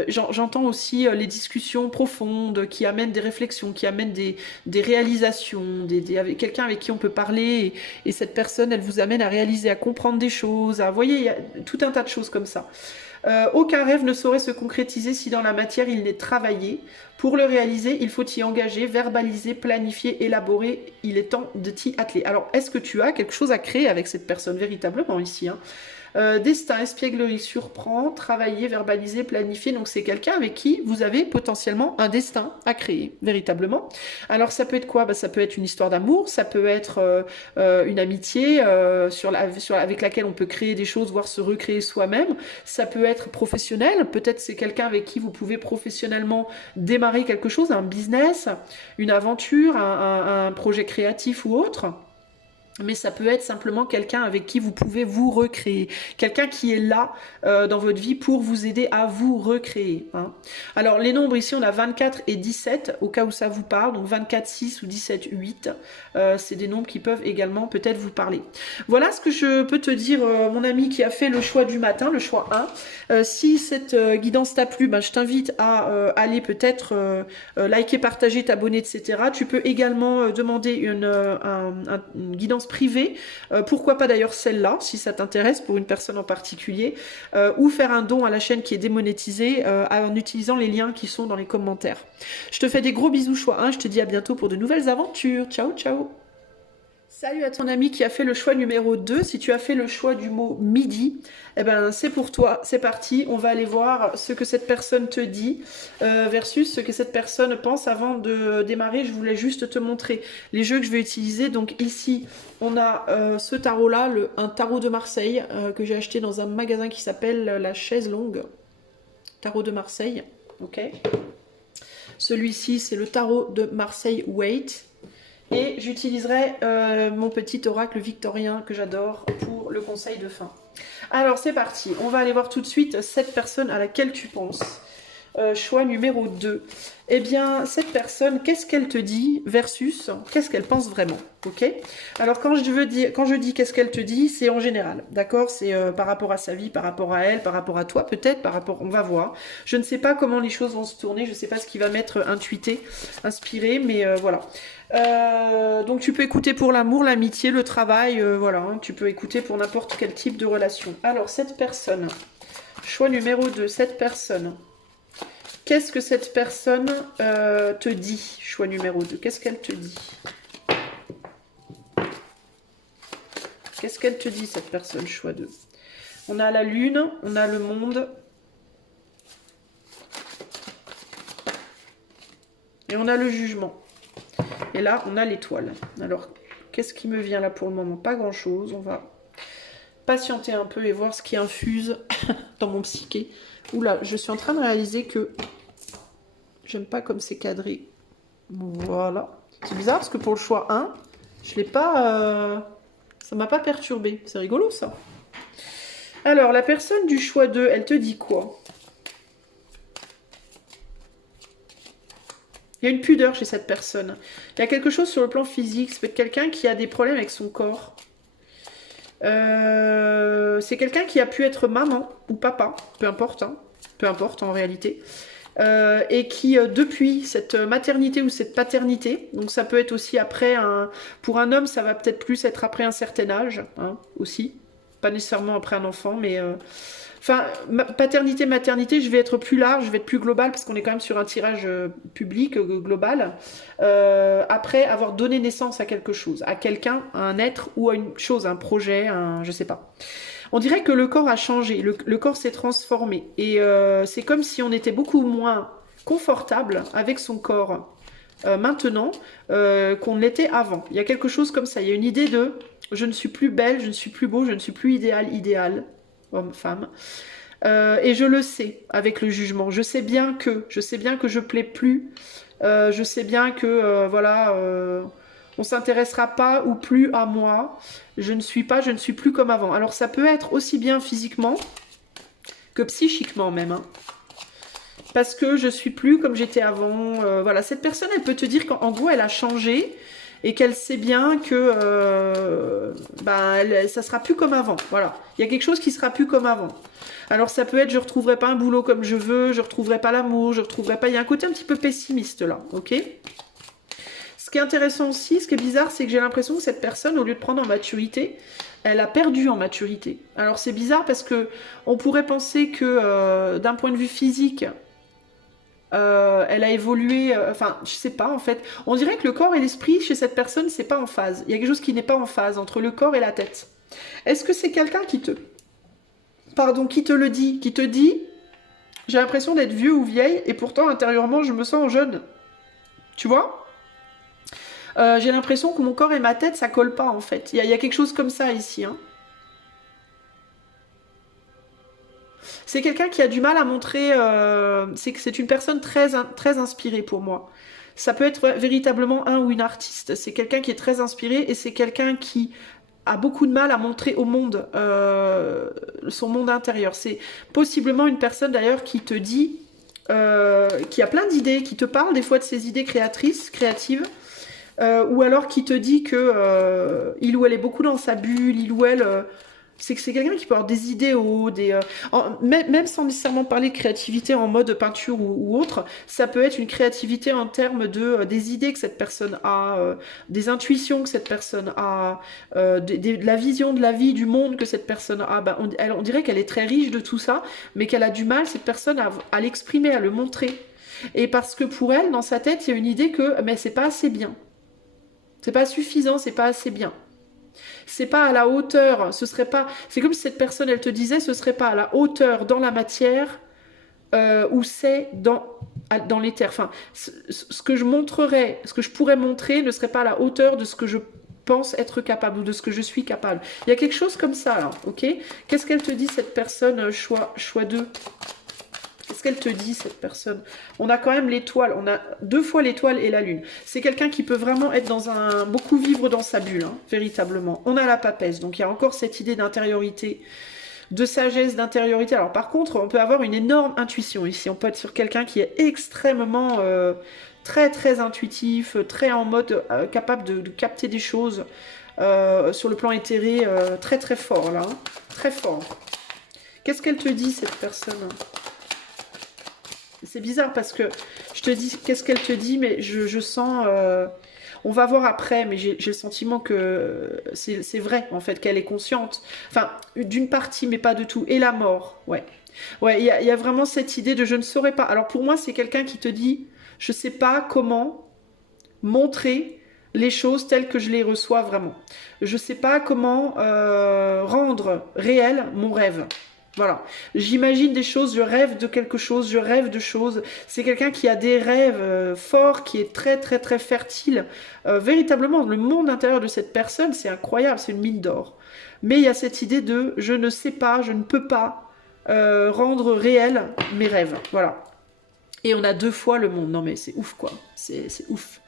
j'entends aussi les discussions profondes qui amènent des réflexions, qui amènent des réalisations, avec quelqu'un avec qui on peut parler et cette personne, elle vous amène à réaliser, à comprendre des choses, vous voyez, il y a tout un tas de choses comme ça. Aucun rêve ne saurait se concrétiser si dans la matière il n'est travaillé. Pour le réaliser, il faut y engager, verbaliser, planifier, élaborer. Il est temps de t'y atteler. Alors, est-ce que tu as quelque chose à créer avec cette personne véritablement ici, hein? Destin, espièglerie, surprend, travailler, verbaliser, planifier. Donc c'est quelqu'un avec qui vous avez potentiellement un destin à créer, véritablement. Alors ça peut être quoi? Ça peut être une histoire d'amour, ça peut être une amitié avec laquelle on peut créer des choses, voire se recréer soi-même. Ça peut être professionnel, peut-être c'est quelqu'un avec qui vous pouvez professionnellement démarrer quelque chose, un business, une aventure, un projet créatif ou autre. Mais ça peut être simplement quelqu'un avec qui vous pouvez vous recréer. Quelqu'un qui est là dans votre vie pour vous aider à vous recréer. Hein. Alors, les nombres ici, on a 24 et 17, au cas où ça vous parle. Donc, 24, 6 ou 17, 8. C'est des nombres qui peuvent également peut-être vous parler. Voilà ce que je peux te dire, mon ami qui a fait le choix du matin, le choix 1. Si cette guidance t'a plu, je t'invite à aller peut-être liker, partager, t'abonner, etc. Tu peux également demander une guidance privée, pourquoi pas d'ailleurs celle-là, si ça t'intéresse pour une personne en particulier, ou faire un don à la chaîne qui est démonétisée en utilisant les liens qui sont dans les commentaires. Je te fais des gros bisous choix 1, je te dis à bientôt pour de nouvelles aventures. Ciao, ciao. Salut à ton ami qui a fait le choix numéro 2. Si tu as fait le choix du mot midi, eh ben c'est pour toi, c'est parti. On va aller voir ce que cette personne te dit versus ce que cette personne pense. Avant de démarrer, je voulais juste te montrer les jeux que je vais utiliser. Donc ici, on a ce tarot-là, un tarot de Marseille que j'ai acheté dans un magasin qui s'appelle La Chaise Longue. Tarot de Marseille, ok. Celui-ci, c'est le tarot de Marseille Wait. Et j'utiliserai mon petit oracle victorien que j'adore pour le conseil de fin. Alors c'est parti, on va aller voir tout de suite cette personne à laquelle tu penses. Choix numéro 2. Eh bien, cette personne, qu'est-ce qu'elle te dit versus qu'est-ce qu'elle pense vraiment, ok? Alors, quand je dis qu'est-ce qu'elle te dit, c'est en général, d'accord? C'est par rapport à sa vie, par rapport à elle, par rapport à toi, peut-être, on va voir. Je ne sais pas comment les choses vont se tourner, je ne sais pas ce qui va m'être inspiré, mais voilà. Donc, tu peux écouter pour l'amour, l'amitié, le travail, voilà, hein, tu peux écouter pour n'importe quel type de relation. Alors, cette personne, choix numéro 2, cette personne... Qu'est-ce que cette personne te dit, choix numéro 2? Qu'est-ce qu'elle te dit? Qu'est-ce qu'elle te dit, cette personne, choix 2? On a la lune, on a le monde. Et on a le jugement. Et là, on a l'étoile. Alors, qu'est-ce qui me vient là pour le moment? Pas grand-chose. On va patienter un peu et voir ce qui infuse dans mon psyché. Oula, je suis en train de réaliser que j'aime pas comme c'est cadré. Voilà. C'est bizarre parce que pour le choix 1, je l'ai pas... ça m'a pas perturbé. C'est rigolo ça. Alors, la personne du choix 2, elle te dit quoi? Il y a une pudeur chez cette personne. Il y a quelque chose sur le plan physique. C'est quelqu'un qui a des problèmes avec son corps. C'est quelqu'un qui a pu être maman ou papa. Peu importe, hein. Peu importe en réalité. Et qui, depuis cette maternité ou cette paternité, donc ça peut être aussi après, pour un homme, ça va peut-être plus être après un certain âge, hein, aussi. Pas nécessairement après un enfant, mais... Enfin, paternité, maternité, je vais être plus large, je vais être plus global, parce qu'on est quand même sur un tirage public, global. Après avoir donné naissance à quelque chose, à quelqu'un, à un être, ou à une chose, un projet, je sais pas. On dirait que le corps a changé, le corps s'est transformé. Et c'est comme si on était beaucoup moins confortable avec son corps maintenant qu'on l'était avant. Il y a quelque chose comme ça, il y a une idée de « je ne suis plus belle, je ne suis plus beau, je ne suis plus idéal, homme, femme ». Et je le sais avec le jugement. Je sais bien que je plais plus. Je sais bien que voilà, On s'intéressera pas ou plus à moi. Je ne suis pas, je ne suis plus comme avant. Alors ça peut être aussi bien physiquement que psychiquement même. Hein. Parce que je suis plus comme j'étais avant. Voilà, cette personne, elle peut te dire qu'en gros, elle a changé et qu'elle sait bien que ça sera plus comme avant. Voilà, il y a quelque chose qui sera plus comme avant. Alors ça peut être, je retrouverai pas un boulot comme je veux, je retrouverai pas l'amour, je retrouverai pas... Il y a un côté un petit peu pessimiste là, ok? Ce qui est intéressant aussi, ce qui est bizarre, c'est que j'ai l'impression que cette personne, au lieu de prendre en maturité, elle a perdu en maturité. Alors c'est bizarre parce que on pourrait penser que d'un point de vue physique, elle a évolué, enfin, je sais pas en fait. On dirait que le corps et l'esprit chez cette personne, c'est pas en phase. Il y a quelque chose qui n'est pas en phase entre le corps et la tête. Est-ce que c'est quelqu'un qui te... Pardon, qui te le dit, qui te dit, j'ai l'impression d'être vieux ou vieille, et pourtant intérieurement je me sens jeune. Tu vois? J'ai l'impression que mon corps et ma tête, ça colle pas en fait. Il y a quelque chose comme ça ici. Hein. C'est quelqu'un qui a du mal à montrer... c'est une personne très inspirée pour moi. Ça peut être véritablement un ou une artiste. C'est quelqu'un qui est très inspiré et c'est quelqu'un qui a beaucoup de mal à montrer au monde son monde intérieur. C'est possiblement une personne d'ailleurs qui te dit... qui a plein d'idées, qui te parle des fois de ses idées créatives, ou alors qui te dit que il ou elle est beaucoup dans sa bulle, il ou elle... c'est que c'est quelqu'un qui peut avoir des idéaux, même sans nécessairement parler de créativité en mode peinture ou autre, ça peut être une créativité en termes des idées que cette personne a, des intuitions que cette personne a, de la vision de la vie, du monde que cette personne a. Ben, on dirait qu'elle est très riche de tout ça, mais qu'elle a du mal, cette personne, à l'exprimer, à le montrer. Et parce que pour elle, dans sa tête, il y a une idée que mais c'est pas assez bien. C'est pas suffisant, c'est pas assez bien. C'est pas à la hauteur, ce serait pas... C'est comme si cette personne, elle te disait, ce serait pas à la hauteur dans la matière où c'est dans l'éther. Enfin, ce que je montrerais, ce que je pourrais montrer ne serait pas à la hauteur de ce que je pense être capable ou de ce que je suis capable. Il y a quelque chose comme ça, là, ok? Qu'est-ce qu'elle te dit, cette personne, choix 2? Qu'est-ce qu'elle te dit, cette personne? On a quand même l'étoile, on a 2 fois l'étoile et la lune. C'est quelqu'un qui peut vraiment être beaucoup vivre dans sa bulle, hein, véritablement. On a la papesse, donc il y a encore cette idée d'intériorité, de sagesse, d'intériorité. Alors par contre, on peut avoir une énorme intuition ici. On peut être sur quelqu'un qui est extrêmement, très intuitif, très en mode capable de capter des choses sur le plan éthéré, très fort là, hein, très fort. Qu'est-ce qu'elle te dit, cette personne? C'est bizarre parce que je te dis, qu'est-ce qu'elle te dit, mais je sens... on va voir après, mais j'ai le sentiment que c'est vrai, en fait, qu'elle est consciente. Enfin, d'une partie, mais pas de tout. Et la mort, ouais. Ouais, il y a vraiment cette idée de je ne saurais pas. Alors pour moi, c'est quelqu'un qui te dit, je ne sais pas comment montrer les choses telles que je les reçois vraiment. Je ne sais pas comment rendre réel mon rêve. Voilà, j'imagine des choses, je rêve de quelque chose, je rêve de choses. C'est quelqu'un qui a des rêves forts, qui est très fertile. Véritablement, le monde intérieur de cette personne, c'est incroyable, c'est une mine d'or. Mais il y a cette idée de je ne sais pas, je ne peux pas rendre réel mes rêves. Voilà. Et on a 2 fois le monde. Non mais c'est ouf quoi, c'est ouf.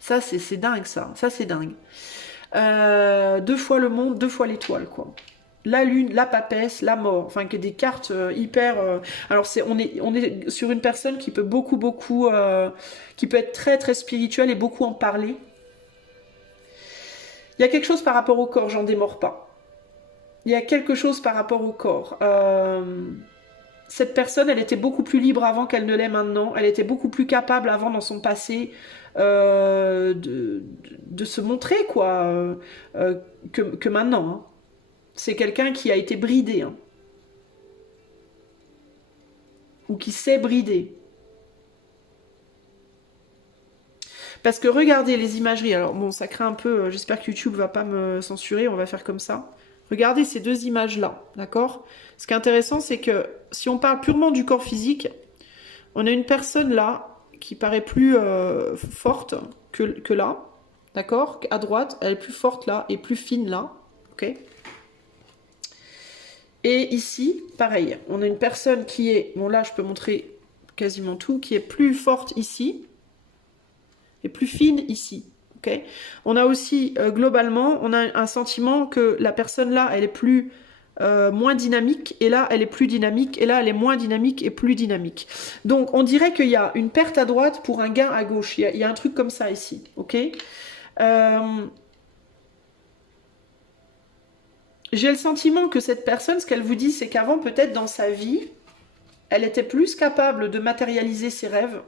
Ça c'est dingue ça c'est dingue. 2 fois le monde, 2 fois l'étoile quoi. La lune, la papesse, la mort, enfin que des cartes hyper... alors on est sur une personne qui peut beaucoup, qui peut être très spirituelle et beaucoup en parler. Il y a quelque chose par rapport au corps, j'en démords pas. Il y a quelque chose par rapport au corps. Cette personne, elle était beaucoup plus libre avant qu'elle ne l'est maintenant. Elle était beaucoup plus capable avant dans son passé de se montrer quoi que maintenant. Hein. C'est quelqu'un qui a été bridé. Hein. Ou qui s'est bridé. Parce que regardez les imageries. Alors bon, ça craint un peu. J'espère que YouTube va pas me censurer. On va faire comme ça. Regardez ces 2 images-là. D'accord? Ce qui est intéressant, c'est que si on parle purement du corps physique, on a une personne là qui paraît plus forte que là. D'accord? À droite, elle est plus forte là et plus fine là. Ok? Et ici, pareil, on a une personne qui est, bon là je peux montrer quasiment tout, qui est plus forte ici, et plus fine ici. Okay, on a aussi, globalement, on a un sentiment que la personne là, elle est plus... moins dynamique, et là elle est plus dynamique, et là elle est moins dynamique et plus dynamique. Donc on dirait qu'il y a une perte à droite pour un gain à gauche. Il y a un truc comme ça ici, ok. J'ai le sentiment que cette personne, ce qu'elle vous dit, c'est qu'avant, peut-être dans sa vie, elle était plus capable de matérialiser ses rêves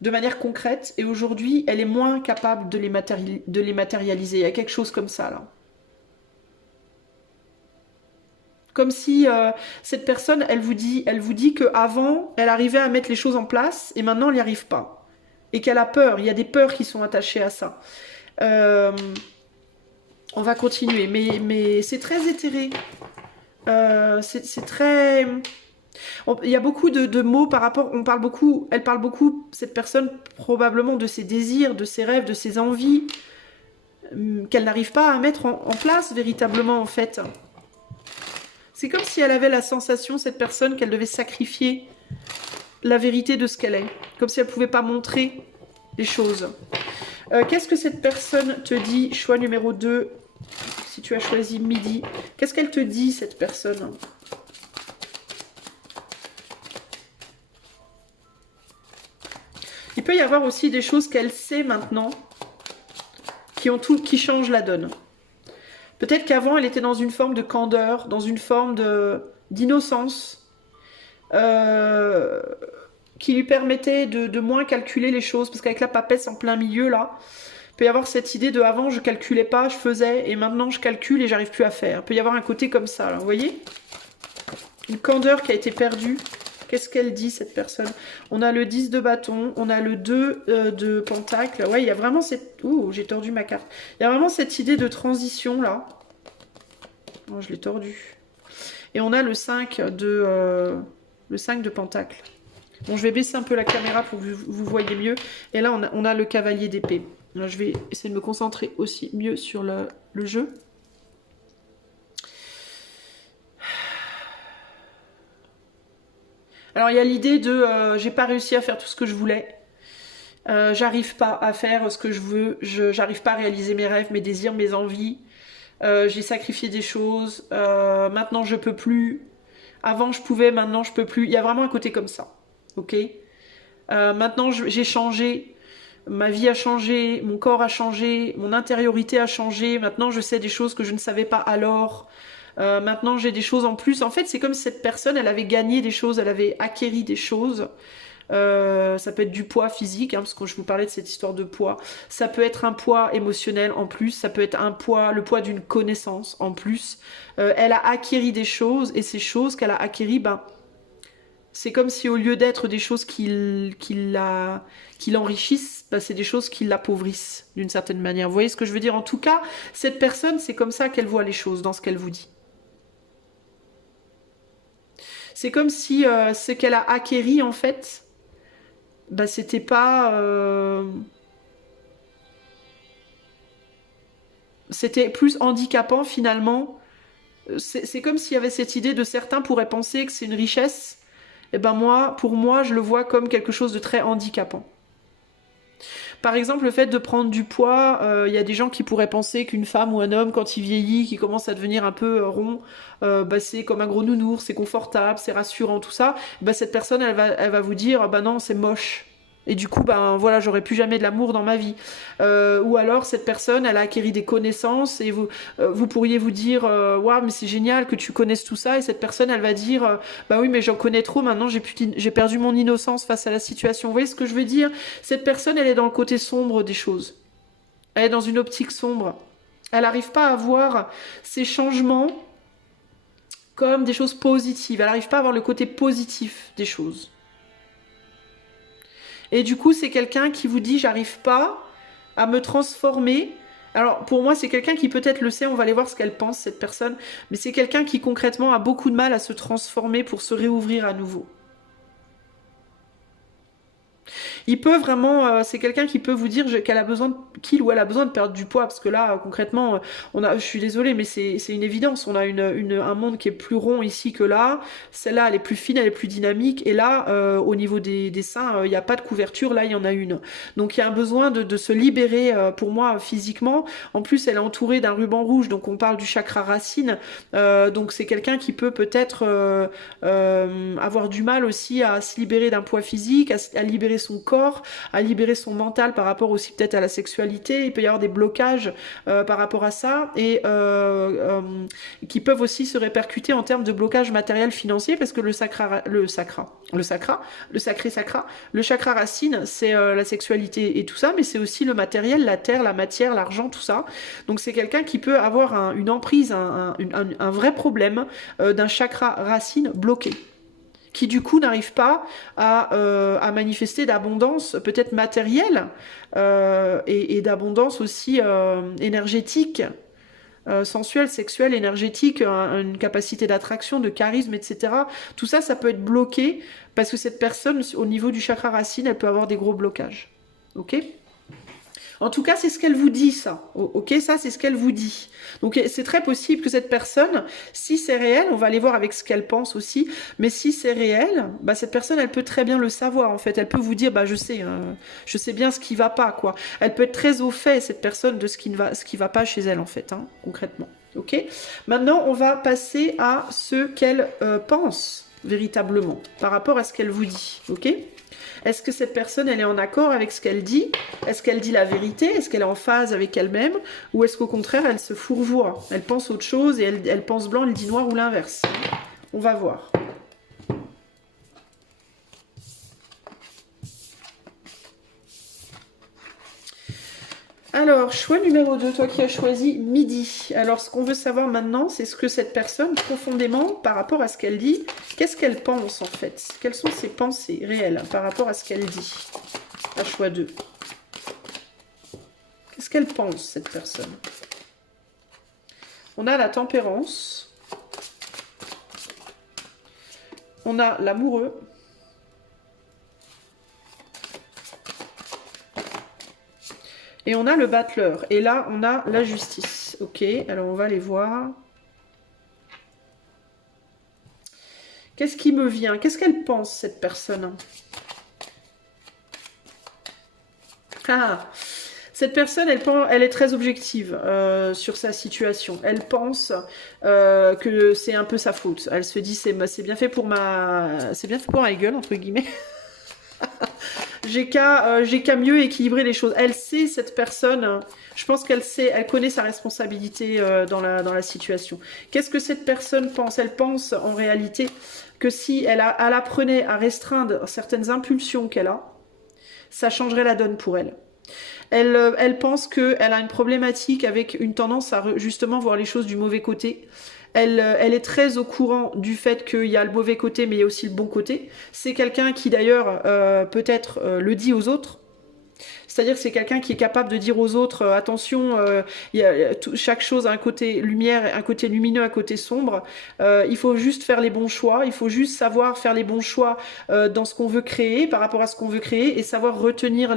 de manière concrète, et aujourd'hui, elle est moins capable de les matérialiser. Il y a quelque chose comme ça, là. Comme si cette personne, elle vous dit qu'avant, elle arrivait à mettre les choses en place, et maintenant, elle n'y arrive pas. Et qu'elle a peur. Il y a des peurs qui sont attachées à ça. On va continuer. Mais c'est très éthéré. C'est très... Il y a beaucoup de mots par rapport... Elle parle beaucoup, cette personne, probablement de ses désirs, de ses rêves, de ses envies, qu'elle n'arrive pas à mettre en place véritablement, en fait. C'est comme si elle avait la sensation, cette personne, qu'elle devait sacrifier la vérité de ce qu'elle est. Comme si elle ne pouvait pas montrer les choses. Qu'est-ce que cette personne te dit? Choix numéro 2, si tu as choisi midi. Qu'est-ce qu'elle te dit, cette personne? Il peut y avoir aussi des choses qu'elle sait maintenant, qui changent la donne. Peut-être qu'avant, elle était dans une forme de candeur, dans une forme d'innocence, qui lui permettait de moins calculer les choses, parce qu'avec la papesse en plein milieu, là, il peut y avoir cette idée de avant, je calculais pas, je faisais, et maintenant, je calcule et j'arrive plus à faire. Il peut y avoir un côté comme ça, là, vous voyez? Une candeur qui a été perdue. Qu'est-ce qu'elle dit, cette personne? On a le 10 de bâton, on a le 2 de pentacle. Ouais, il y a vraiment cette... Ouh, j'ai tordu ma carte. Il y a vraiment cette idée de transition, là. Oh, je l'ai tordu. Et on a le 5 de pentacle. Bon, je vais baisser un peu la caméra pour que vous voyez mieux. Et là, on a le cavalier d'épée. Je vais essayer de me concentrer aussi mieux sur le jeu. Alors il y a l'idée de j'ai pas réussi à faire tout ce que je voulais, j'arrive pas à faire ce que je veux, j'arrive pas à réaliser mes rêves, mes désirs, mes envies, j'ai sacrifié des choses, maintenant je peux plus, avant je pouvais, maintenant je peux plus, il y a vraiment un côté comme ça, ok. Maintenant j'ai changé, ma vie a changé, mon corps a changé, mon intériorité a changé, maintenant je sais des choses que je ne savais pas alors. Maintenant j'ai des choses en plus. En fait c'est comme si cette personne elle avait gagné des choses, elle avait acquéri des choses. Ça peut être du poids physique, hein, parce que je vous parlais de cette histoire de poids. Ça peut être un poids émotionnel en plus, ça peut être le poids d'une connaissance en plus. Elle a acquéri des choses, et ces choses qu'elle a acquéries, ben, c'est comme si au lieu d'être des choses qui l'enrichissent, ben, c'est des choses qui l'appauvrissent d'une certaine manière. Vous voyez ce que je veux dire? En tout cas, cette personne, c'est comme ça qu'elle voit les choses dans ce qu'elle vous dit. C'est comme si ce qu'elle a acquéri, en fait, bah, c'était pas... c'était plus handicapant, finalement. C'est comme s'il y avait cette idée de certains pourraient penser que c'est une richesse. Et ben moi, pour moi, je le vois comme quelque chose de très handicapant. Par exemple, le fait de prendre du poids, y a des gens qui pourraient penser qu'une femme ou un homme, quand il vieillit, qui commence à devenir un peu rond, bah, c'est comme un gros nounours, c'est confortable, c'est rassurant, tout ça. Bah, cette personne, elle va vous dire, bah non, c'est moche. Et du coup, ben voilà, j'aurai plus jamais de l'amour dans ma vie. Ou alors, cette personne, elle a acquéri des connaissances et vous pourriez vous dire, waouh, mais c'est génial que tu connaisses tout ça. Et cette personne, elle va dire, bah oui, mais j'en connais trop. Maintenant, j'ai perdu mon innocence face à la situation. Vous voyez ce que je veux dire? Cette personne, elle est dans le côté sombre des choses. Elle est dans une optique sombre. Elle n'arrive pas à voir ces changements comme des choses positives. Elle n'arrive pas à voir le côté positif des choses. Et du coup, c'est quelqu'un qui vous dit, j'arrive pas à me transformer. Alors, pour moi, c'est quelqu'un qui peut-être le sait, on va aller voir ce qu'elle pense, cette personne. Mais c'est quelqu'un qui, concrètement, a beaucoup de mal à se transformer pour se réouvrir à nouveau. Il peut vraiment, c'est quelqu'un qui peut vous dire qu'elle a besoin, qu'il ou elle a besoin de perdre du poids, parce que là, concrètement, je suis désolée, mais c'est une évidence. On a un monde qui est plus rond ici que là. Celle-là, elle est plus fine, elle est plus dynamique. Et là, au niveau des seins, il n'y a pas de couverture. Là, il y en a une. Donc, il y a un besoin de se libérer, pour moi, physiquement. En plus, elle est entourée d'un ruban rouge. Donc, on parle du chakra racine. Donc, c'est quelqu'un qui peut peut-être avoir du mal aussi à se libérer d'un poids physique, à libérer son corps, à libérer son mental par rapport aussi peut-être à la sexualité. Il peut y avoir des blocages par rapport à ça et qui peuvent aussi se répercuter en termes de blocage matériel financier parce que le chakra racine, c'est la sexualité et tout ça, mais c'est aussi le matériel, la terre, la matière, l'argent, tout ça. Donc c'est quelqu'un qui peut avoir une emprise, un vrai problème d'un chakra racine bloqué, qui du coup n'arrive pas à manifester d'abondance peut-être matérielle et d'abondance aussi énergétique, sensuelle, sexuelle, énergétique, une capacité d'attraction, de charisme, etc. Tout ça, ça peut être bloqué parce que cette personne, au niveau du chakra racine, elle peut avoir des gros blocages. Ok ? En tout cas, c'est ce qu'elle vous dit, ça. Ok, ça, c'est ce qu'elle vous dit. Donc, c'est très possible que cette personne, si c'est réel, on va aller voir avec ce qu'elle pense aussi, mais si c'est réel, bah, cette personne, elle peut très bien le savoir, en fait. Elle peut vous dire, bah, je sais bien ce qui va pas, quoi. Elle peut être très au fait, cette personne, de ce qui va pas chez elle, en fait, hein, concrètement. Ok ? Maintenant, on va passer à ce qu'elle pense, véritablement, par rapport à ce qu'elle vous dit. Ok ? Est-ce que cette personne, elle est en accord avec ce qu'elle dit? Est-ce qu'elle dit la vérité? Est-ce qu'elle est en phase avec elle-même? Ou est-ce qu'au contraire, elle se fourvoie? Elle pense autre chose et elle pense blanc, elle dit noir ou l'inverse? On va voir. Alors, choix numéro 2, toi qui as choisi midi. Alors, ce qu'on veut savoir maintenant, c'est ce que cette personne, profondément, par rapport à ce qu'elle dit, qu'est-ce qu'elle pense en fait? Quelles sont ses pensées réelles par rapport à ce qu'elle dit? À choix 2. Qu'est-ce qu'elle pense, cette personne? On a la tempérance. On a l'amoureux. Et on a le battleur. Et là, on a la justice. Ok, alors on va les voir. Qu'est-ce qui me vient? Qu'est-ce qu'elle pense, cette personne? Ah, cette personne, elle est très objective sur sa situation. Elle pense que c'est un peu sa faute. Elle se dit, c'est bien fait pour ma gueule, entre guillemets. J'ai qu'à mieux équilibrer les choses. Elle sait, cette personne, je pense qu'elle sait, elle connaît sa responsabilité dans la situation. Qu'est-ce que cette personne pense? Elle pense en réalité que si elle apprenait à restreindre certaines impulsions qu'elle a, ça changerait la donne pour elle. Elle pense qu'elle a une problématique avec une tendance à justement voir les choses du mauvais côté. Elle est très au courant du fait qu'il y a le mauvais côté, mais il y a aussi le bon côté. C'est quelqu'un qui d'ailleurs peut-être le dit aux autres. C'est-à-dire que c'est quelqu'un qui est capable de dire aux autres attention, chaque chose a un côté lumière, un côté lumineux, un côté sombre. Il faut juste faire les bons choix. Il faut juste savoir faire les bons choix dans ce qu'on veut créer, par rapport à ce qu'on veut créer, et savoir retenir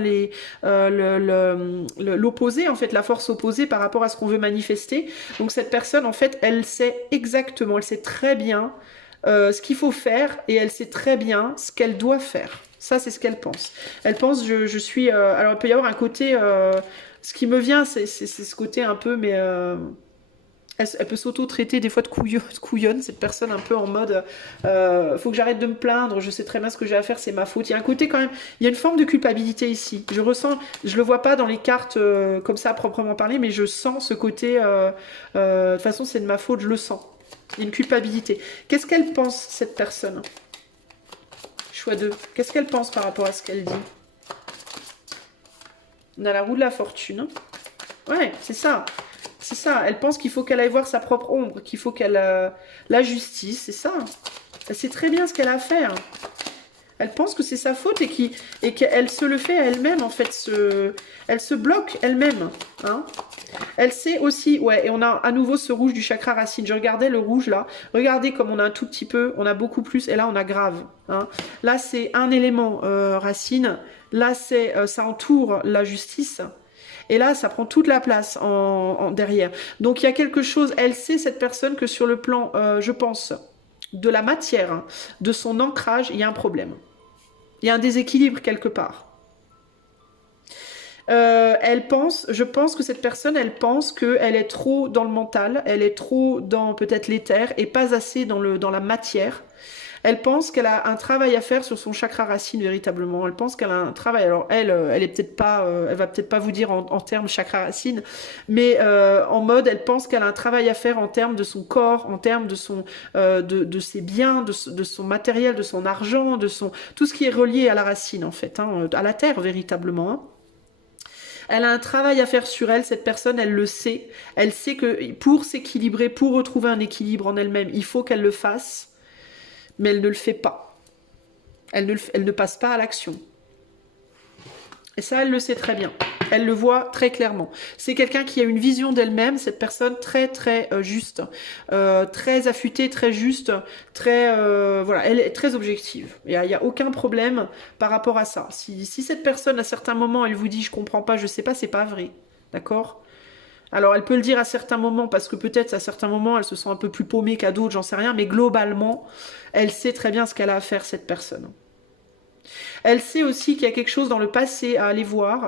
l'opposé, en fait, la force opposée par rapport à ce qu'on veut manifester. Donc cette personne, en fait, elle sait exactement, elle sait très bien ce qu'il faut faire, et elle sait très bien ce qu'elle doit faire. Ça, c'est ce qu'elle pense. Elle pense, je suis... alors, il peut y avoir un côté... ce qui me vient, c'est ce côté un peu, mais... elle peut s'auto-traiter des fois de couillonne, cette personne un peu en mode faut que j'arrête de me plaindre, je sais très bien ce que j'ai à faire, c'est ma faute. Il y a un côté quand même, il y a une forme de culpabilité ici. Je ressens, je le vois pas dans les cartes comme ça à proprement parler, mais je sens ce côté, de toute façon c'est de ma faute, je le sens. Il y a une culpabilité. Qu'est-ce qu'elle pense, cette personne? Choix 2. Qu'est-ce qu'elle pense par rapport à ce qu'elle dit? On a la roue de la fortune. Ouais, c'est ça. C'est ça. Elle pense qu'il faut qu'elle aille voir sa propre ombre, qu'il faut qu'elle... la justice, c'est ça. Elle sait très bien ce qu'elle a à faire. Elle pense que c'est sa faute et qu'elle se le fait à elle-même, en fait. Elle se bloque elle-même. Hein. Elle sait aussi... Ouais, et on a à nouveau ce rouge du chakra racine. Je regardais le rouge, là. Regardez comme on a un tout petit peu, on a beaucoup plus, et là, on a grave. Hein. Là, c'est un élément racine. Là, ça entoure la justice. Et là, ça prend toute la place derrière. Donc, il y a quelque chose... Elle sait, cette personne, que sur le plan, je pense... de la matière, hein, de son ancrage, il y a un problème. Il y a un déséquilibre quelque part. Je pense que cette personne, elle pense qu'elle est trop dans le mental, elle est trop dans peut-être l'éther et pas assez dans la matière. Elle pense qu'elle a un travail à faire sur son chakra racine véritablement. Elle pense qu'elle a un travail. Alors elle est peut-être pas, elle va peut-être pas vous dire en termes chakra racine, mais en mode, elle pense qu'elle a un travail à faire en termes de son corps, en termes de de ses biens, de son matériel, de son argent, tout ce qui est relié à la racine en fait, hein, à la terre véritablement. Hein. Elle a un travail à faire sur elle, cette personne, elle le sait. Elle sait que pour s'équilibrer, pour retrouver un équilibre en elle-même, il faut qu'elle le fasse. Mais elle ne le fait pas. Elle ne passe pas à l'action. Et ça, elle le sait très bien. Elle le voit très clairement. C'est quelqu'un qui a une vision d'elle-même, cette personne très très juste, très affûtée, très juste, très voilà, elle est très objective. Il y a aucun problème par rapport à ça. Si cette personne à certains moments, elle vous dit je comprends pas, je sais pas, c'est pas vrai, d'accord? Alors, elle peut le dire à certains moments, parce que peut-être à certains moments, elle se sent un peu plus paumée qu'à d'autres, j'en sais rien, mais globalement, elle sait très bien ce qu'elle a à faire, cette personne. Elle sait aussi qu'il y a quelque chose dans le passé à aller voir.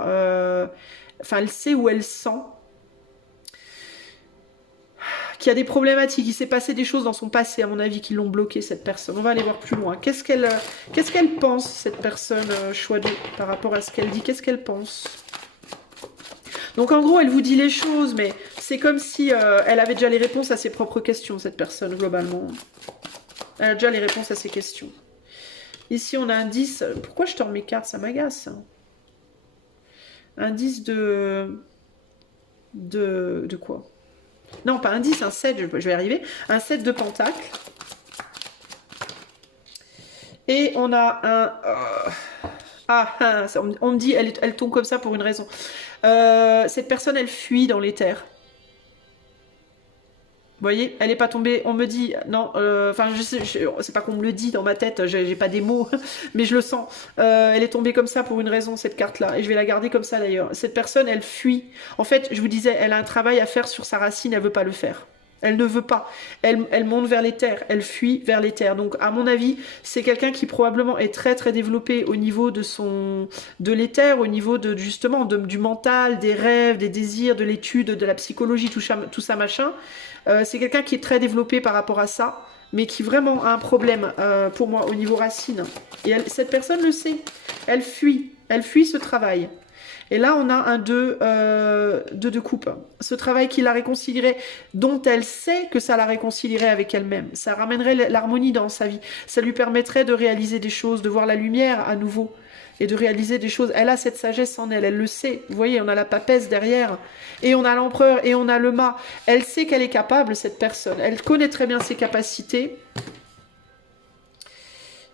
Enfin, elle sait où elle sent qu'il y a des problématiques. Il s'est passé des choses dans son passé, à mon avis, qui l'ont bloqué, cette personne. On va aller voir plus loin. Qu'est-ce qu'elle pense, cette personne, choix 2, par rapport à ce qu'elle dit? Qu'est-ce qu'elle pense? Donc en gros, elle vous dit les choses, mais c'est comme si elle avait déjà les réponses à ses propres questions, cette personne, globalement. Elle a déjà les réponses à ses questions. Ici, on a un 10. Pourquoi je tords mes cartes? Ça m'agace. Un 10 de quoi? Non, pas un 10, un 7, je vais y arriver. Un 7 de pentacle. Et on a un... on me dit, elle tombe comme ça pour une raison. Cette personne, elle fuit dans l'éther. Vous voyez, elle n'est pas tombée, on me dit, non, enfin, c'est pas qu'on me le dit dans ma tête, j'ai pas des mots, mais je le sens. Elle est tombée comme ça pour une raison, cette carte-là, et je vais la garder comme ça d'ailleurs. Cette personne, elle fuit. En fait, je vous disais, elle a un travail à faire sur sa racine, elle veut pas le faire. Elle ne veut pas. Elle monte vers les terres, elle fuit vers les terres. Donc, à mon avis, c'est quelqu'un qui probablement est très très développé au niveau de l'éther, au niveau justement du mental, des rêves, des désirs, de l'étude, de la psychologie, tout ça machin. C'est quelqu'un qui est très développé par rapport à ça, mais qui vraiment a un problème pour moi au niveau racine. Et cette personne le sait. Elle fuit ce travail. Et là, on a un 2 de coupe. Ce travail qui la réconcilierait, dont elle sait que ça la réconcilierait avec elle-même. Ça ramènerait l'harmonie dans sa vie. Ça lui permettrait de réaliser des choses, de voir la lumière à nouveau. Et de réaliser des choses. Elle a cette sagesse en elle, elle le sait. Vous voyez, on a la papesse derrière. Et on a l'empereur et on a le mât. Elle sait qu'elle est capable, cette personne. Elle connaît très bien ses capacités.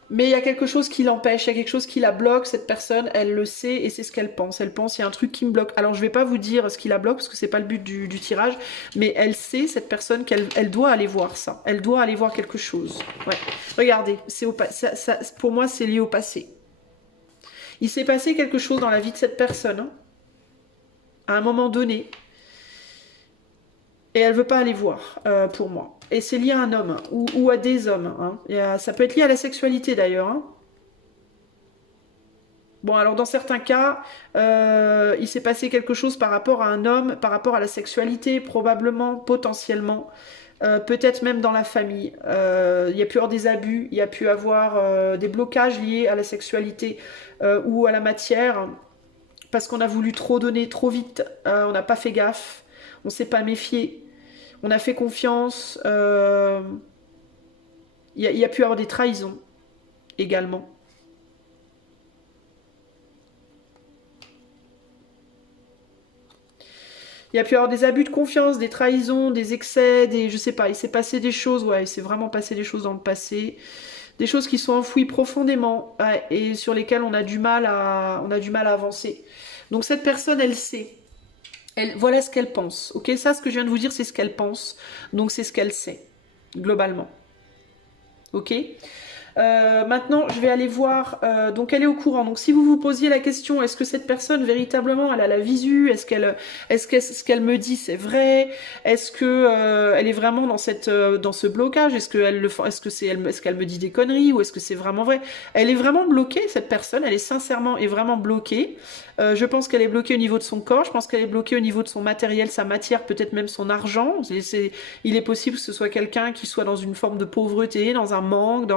Mais il y a quelque chose qui l'empêche, il y a quelque chose qui la bloque, cette personne, elle le sait et c'est ce qu'elle pense. Elle pense, il y a un truc qui me bloque. Alors je vais pas vous dire ce qui la bloque parce que c'est pas le but du tirage, mais elle sait, cette personne, qu'elle doit aller voir ça. Elle doit aller voir quelque chose. Ouais. Regardez, pour moi c'est lié au passé. Il s'est passé quelque chose dans la vie de cette personne, hein, à un moment donné, et elle veut pas aller voir, pour moi. Et c'est lié à un homme, ou à des hommes. Hein. Ça peut être lié à la sexualité d'ailleurs. Hein. Bon, alors dans certains cas, il s'est passé quelque chose par rapport à un homme, par rapport à la sexualité, probablement, potentiellement. Peut-être même dans la famille. Il y a pu avoir des abus, il y a pu avoir des blocages liés à la sexualité ou à la matière, parce qu'on a voulu trop donner trop vite, on n'a pas fait gaffe, on ne s'est pas méfié, on a fait confiance. Il y a pu avoir des trahisons également. Il y a pu y avoir des abus de confiance, des trahisons, des excès, je sais pas, il s'est passé des choses, ouais, il s'est vraiment passé des choses dans le passé. des choses qui sont enfouies profondément et sur lesquelles on a du mal à avancer. Donc cette personne, elle sait. Voilà ce qu'elle pense. Ok, ça, ce que je viens de vous dire, c'est ce qu'elle pense. Donc c'est ce qu'elle sait, globalement. Ok. Maintenant, je vais aller voir. Donc, elle est au courant. Donc, si vous vous posiez la question, est-ce que cette personne véritablement, elle a la visu? Est-ce que ce qu'elle me dit, c'est vrai? Est-ce que elle est vraiment dans dans ce blocage? Est-ce qu'elle me dit des conneries ou est-ce que c'est vraiment vrai? Elle est vraiment bloquée, cette personne. Elle est sincèrement et vraiment bloquée. Je pense qu'elle est bloquée au niveau de son corps. Je pense qu'elle est bloquée au niveau de son matériel, sa matière, peut-être même son argent. Il est possible que ce soit quelqu'un qui soit dans une forme de pauvreté, dans un manque,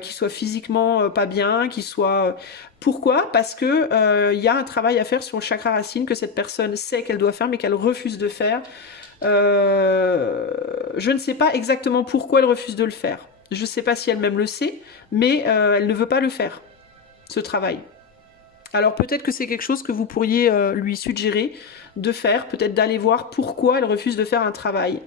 qui soit physiquement pas bien, qui soit... Pourquoi? Parce que y a un travail à faire sur le chakra racine que cette personne sait qu'elle doit faire mais qu'elle refuse de faire. Je ne sais pas exactement pourquoi elle refuse de le faire. Je ne sais pas si elle-même le sait, mais elle ne veut pas le faire, ce travail. Alors peut-être que c'est quelque chose que vous pourriez lui suggérer de faire, peut-être d'aller voir pourquoi elle refuse de faire un travail.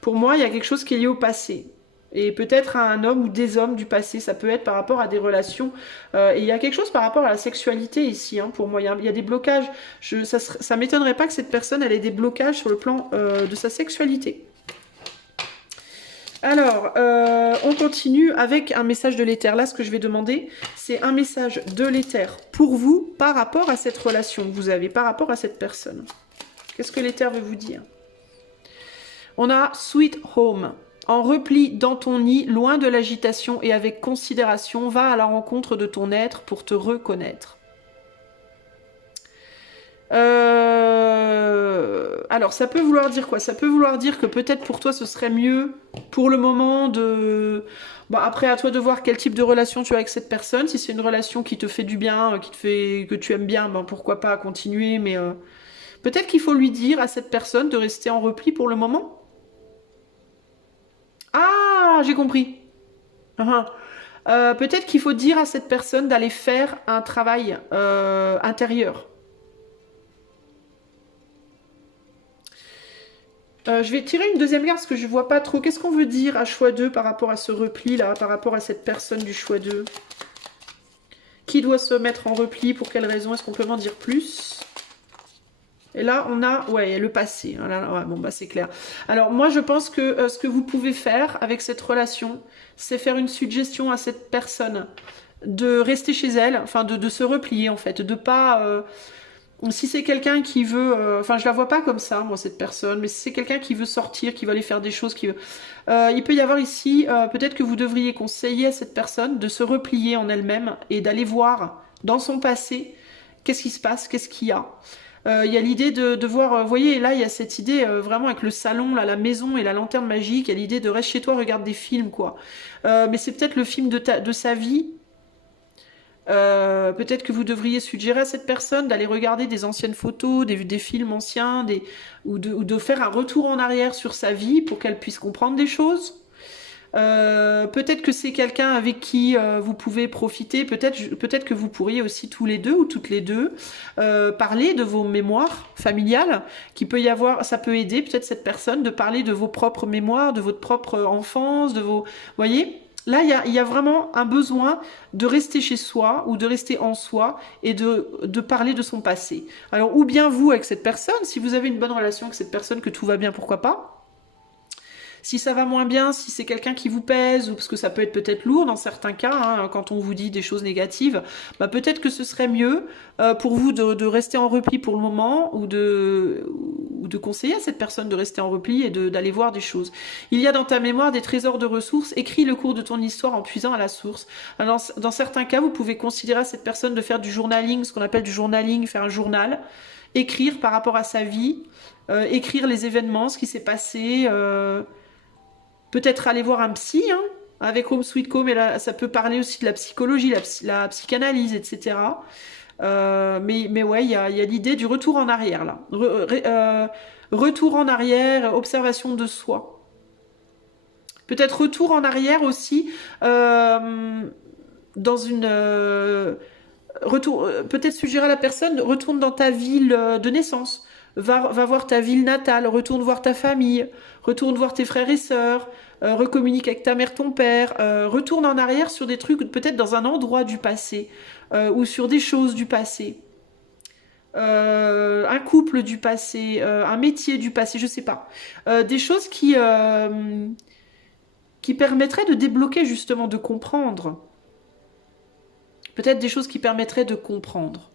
Pour moi, il y a quelque chose qui est lié au passé. Et peut-être à un homme ou des hommes du passé, ça peut être par rapport à des relations. Et il y a quelque chose par rapport à la sexualité ici, hein, pour moi. Il y a des blocages. Ça m'étonnerait pas que cette personne elle ait des blocages sur le plan de sa sexualité. Alors, on continue avec un message de l'éther. Là, ce que je vais demander, c'est un message de l'éther pour vous par rapport à cette relation que vous avez, par rapport à cette personne. Qu'est-ce que l'éther veut vous dire? On a Sweet Home. En repli dans ton nid, loin de l'agitation et avec considération, va à la rencontre de ton être pour te reconnaître. Alors, ça peut vouloir dire quoi? Ça peut vouloir dire que peut-être pour toi, ce serait mieux pour le moment de... Bon, après, à toi de voir quel type de relation tu as avec cette personne. Si c'est une relation qui te fait du bien, que tu aimes bien, ben pourquoi pas continuer. Mais peut-être qu'il faut lui dire à cette personne de rester en repli pour le moment. Ah, j'ai compris. Peut-être qu'il faut dire à cette personne d'aller faire un travail intérieur. Je vais tirer une deuxième carte parce que je ne vois pas trop. Qu'est-ce qu'on veut dire à choix 2 par rapport à ce repli là, par rapport à cette personne du choix 2? Qui doit se mettre en repli? Pour quelle raison? Est-ce qu'on peut m'en dire plus? Et là, on a, ouais, le passé. Ouais, bon, bah, c'est clair. Alors, moi, je pense que ce que vous pouvez faire avec cette relation, c'est faire une suggestion à cette personne de rester chez elle, enfin, de se replier, en fait, de pas... si c'est quelqu'un qui veut... Enfin, je la vois pas comme ça, moi, cette personne, mais si c'est quelqu'un qui veut sortir, qui veut aller faire des choses, il peut y avoir ici, peut-être que vous devriez conseiller à cette personne de se replier en elle-même et d'aller voir dans son passé qu'est-ce qui se passe, qu'est-ce qu'il y a. Il y a l'idée de voir, vous voyez, là, il y a cette idée vraiment avec le salon, là, la maison et la lanterne magique, il y a l'idée de rester chez toi, regarde des films, quoi. Mais c'est peut-être le film de sa vie. Peut-être que vous devriez suggérer à cette personne d'aller regarder des anciennes photos, des films anciens, ou de faire un retour en arrière sur sa vie pour qu'elle puisse comprendre des choses. Peut-être que c'est quelqu'un avec qui vous pouvez profiter, peut-être que vous pourriez aussi tous les deux ou toutes les deux parler de vos mémoires familiales, qu'il peut y avoir, ça peut aider peut-être cette personne de parler de vos propres mémoires, de votre propre enfance, vous voyez, là il y a vraiment un besoin de rester chez soi ou de rester en soi et de parler de son passé. Alors ou bien vous avec cette personne, si vous avez une bonne relation avec cette personne, que tout va bien, pourquoi pas. Si ça va moins bien, si c'est quelqu'un qui vous pèse, ou parce que ça peut être peut-être lourd dans certains cas, hein, quand on vous dit des choses négatives, bah peut-être que ce serait mieux pour vous de rester en repli pour le moment, ou de conseiller à cette personne de rester en repli et d'aller voir des choses. Il y a dans ta mémoire des trésors de ressources, écris le cours de ton histoire en puisant à la source. Alors, dans certains cas, vous pouvez considérer à cette personne de faire du journaling, ce qu'on appelle du journaling, faire un journal, écrire par rapport à sa vie, écrire les événements, ce qui s'est passé... Peut-être aller voir un psy, hein, avec Home Sweet Home, et là, ça peut parler aussi de la psychologie, la psychanalyse, etc. Mais ouais, il y a l'idée du retour en arrière, là. Retour en arrière, observation de soi. Peut-être retour en arrière aussi, dans une... peut-être suggérer à la personne, retourne dans ta ville de naissance. va voir ta ville natale, retourne voir ta famille, retourne voir tes frères et sœurs, recommunique avec ta mère, ton père, retourne en arrière sur des trucs, peut-être dans un endroit du passé, ou sur des choses du passé. Un couple du passé, un métier du passé, je sais pas. Des choses qui permettraient de débloquer justement, de comprendre. Peut-être des choses qui permettraient de comprendre.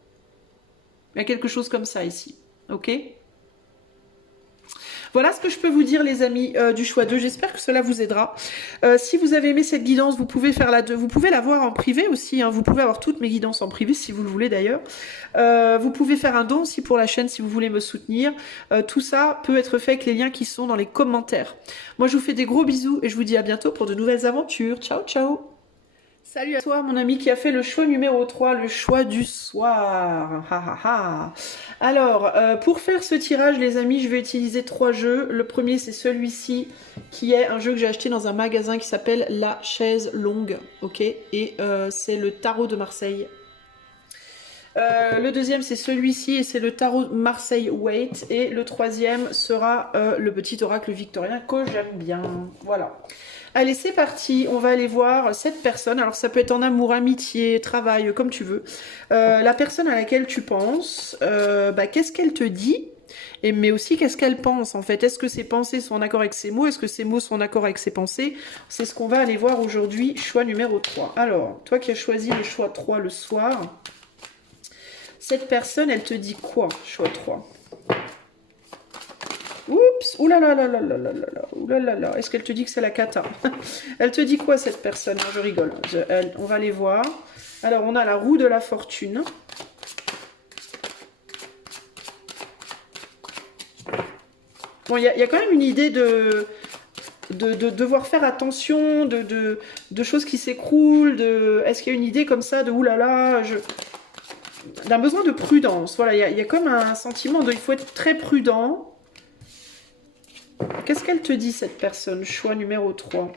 Il y a quelque chose comme ça ici. Ok ? Voilà ce que je peux vous dire, les amis, du choix 2. J'espère que cela vous aidera. Si vous avez aimé cette guidance, vous pouvez faire vous pouvez la voir en privé aussi. Hein. Vous pouvez avoir toutes mes guidances en privé, si vous le voulez d'ailleurs. Vous pouvez faire un don aussi pour la chaîne, si vous voulez me soutenir. Tout ça peut être fait avec les liens qui sont dans les commentaires. Moi, je vous fais des gros bisous et je vous dis à bientôt pour de nouvelles aventures. Ciao, ciao! Salut à toi, mon ami qui a fait le choix numéro 3, le choix du soir. Ha, ha, ha. Alors, pour faire ce tirage, les amis, je vais utiliser 3 jeux. Le premier, c'est celui-ci, qui est un jeu que j'ai acheté dans un magasin qui s'appelle La Chaise Longue. Ok, et c'est le tarot de Marseille. Le deuxième, c'est celui-ci, et c'est le tarot Marseille Waite. Et le troisième sera le petit oracle victorien que j'aime bien. Voilà. Allez, c'est parti, on va aller voir cette personne. Alors ça peut être en amour, amitié, travail, comme tu veux. La personne à laquelle tu penses, qu'est-ce qu'elle te dit? Mais aussi qu'est-ce qu'elle pense en fait. Est-ce que ses pensées sont en accord avec ses mots? Est-ce que ses mots sont en accord avec ses pensées? C'est ce qu'on va aller voir aujourd'hui, choix numéro 3. Alors, toi qui as choisi le choix 3 le soir, cette personne, elle te dit quoi, choix 3? Oups, oulala, est-ce qu'elle te dit que c'est la cata? Elle te dit quoi cette personne? Je rigole, on va les voir. Alors on a la roue de la fortune. Bon, il y a quand même une idée de devoir faire attention, de choses qui s'écroulent, est-ce qu'il y a une idée comme ça de oulala, d'un besoin de prudence. Voilà, il y a comme un sentiment de il faut être très prudent. Qu'est-ce qu'elle te dit, cette personne? Choix numéro 3.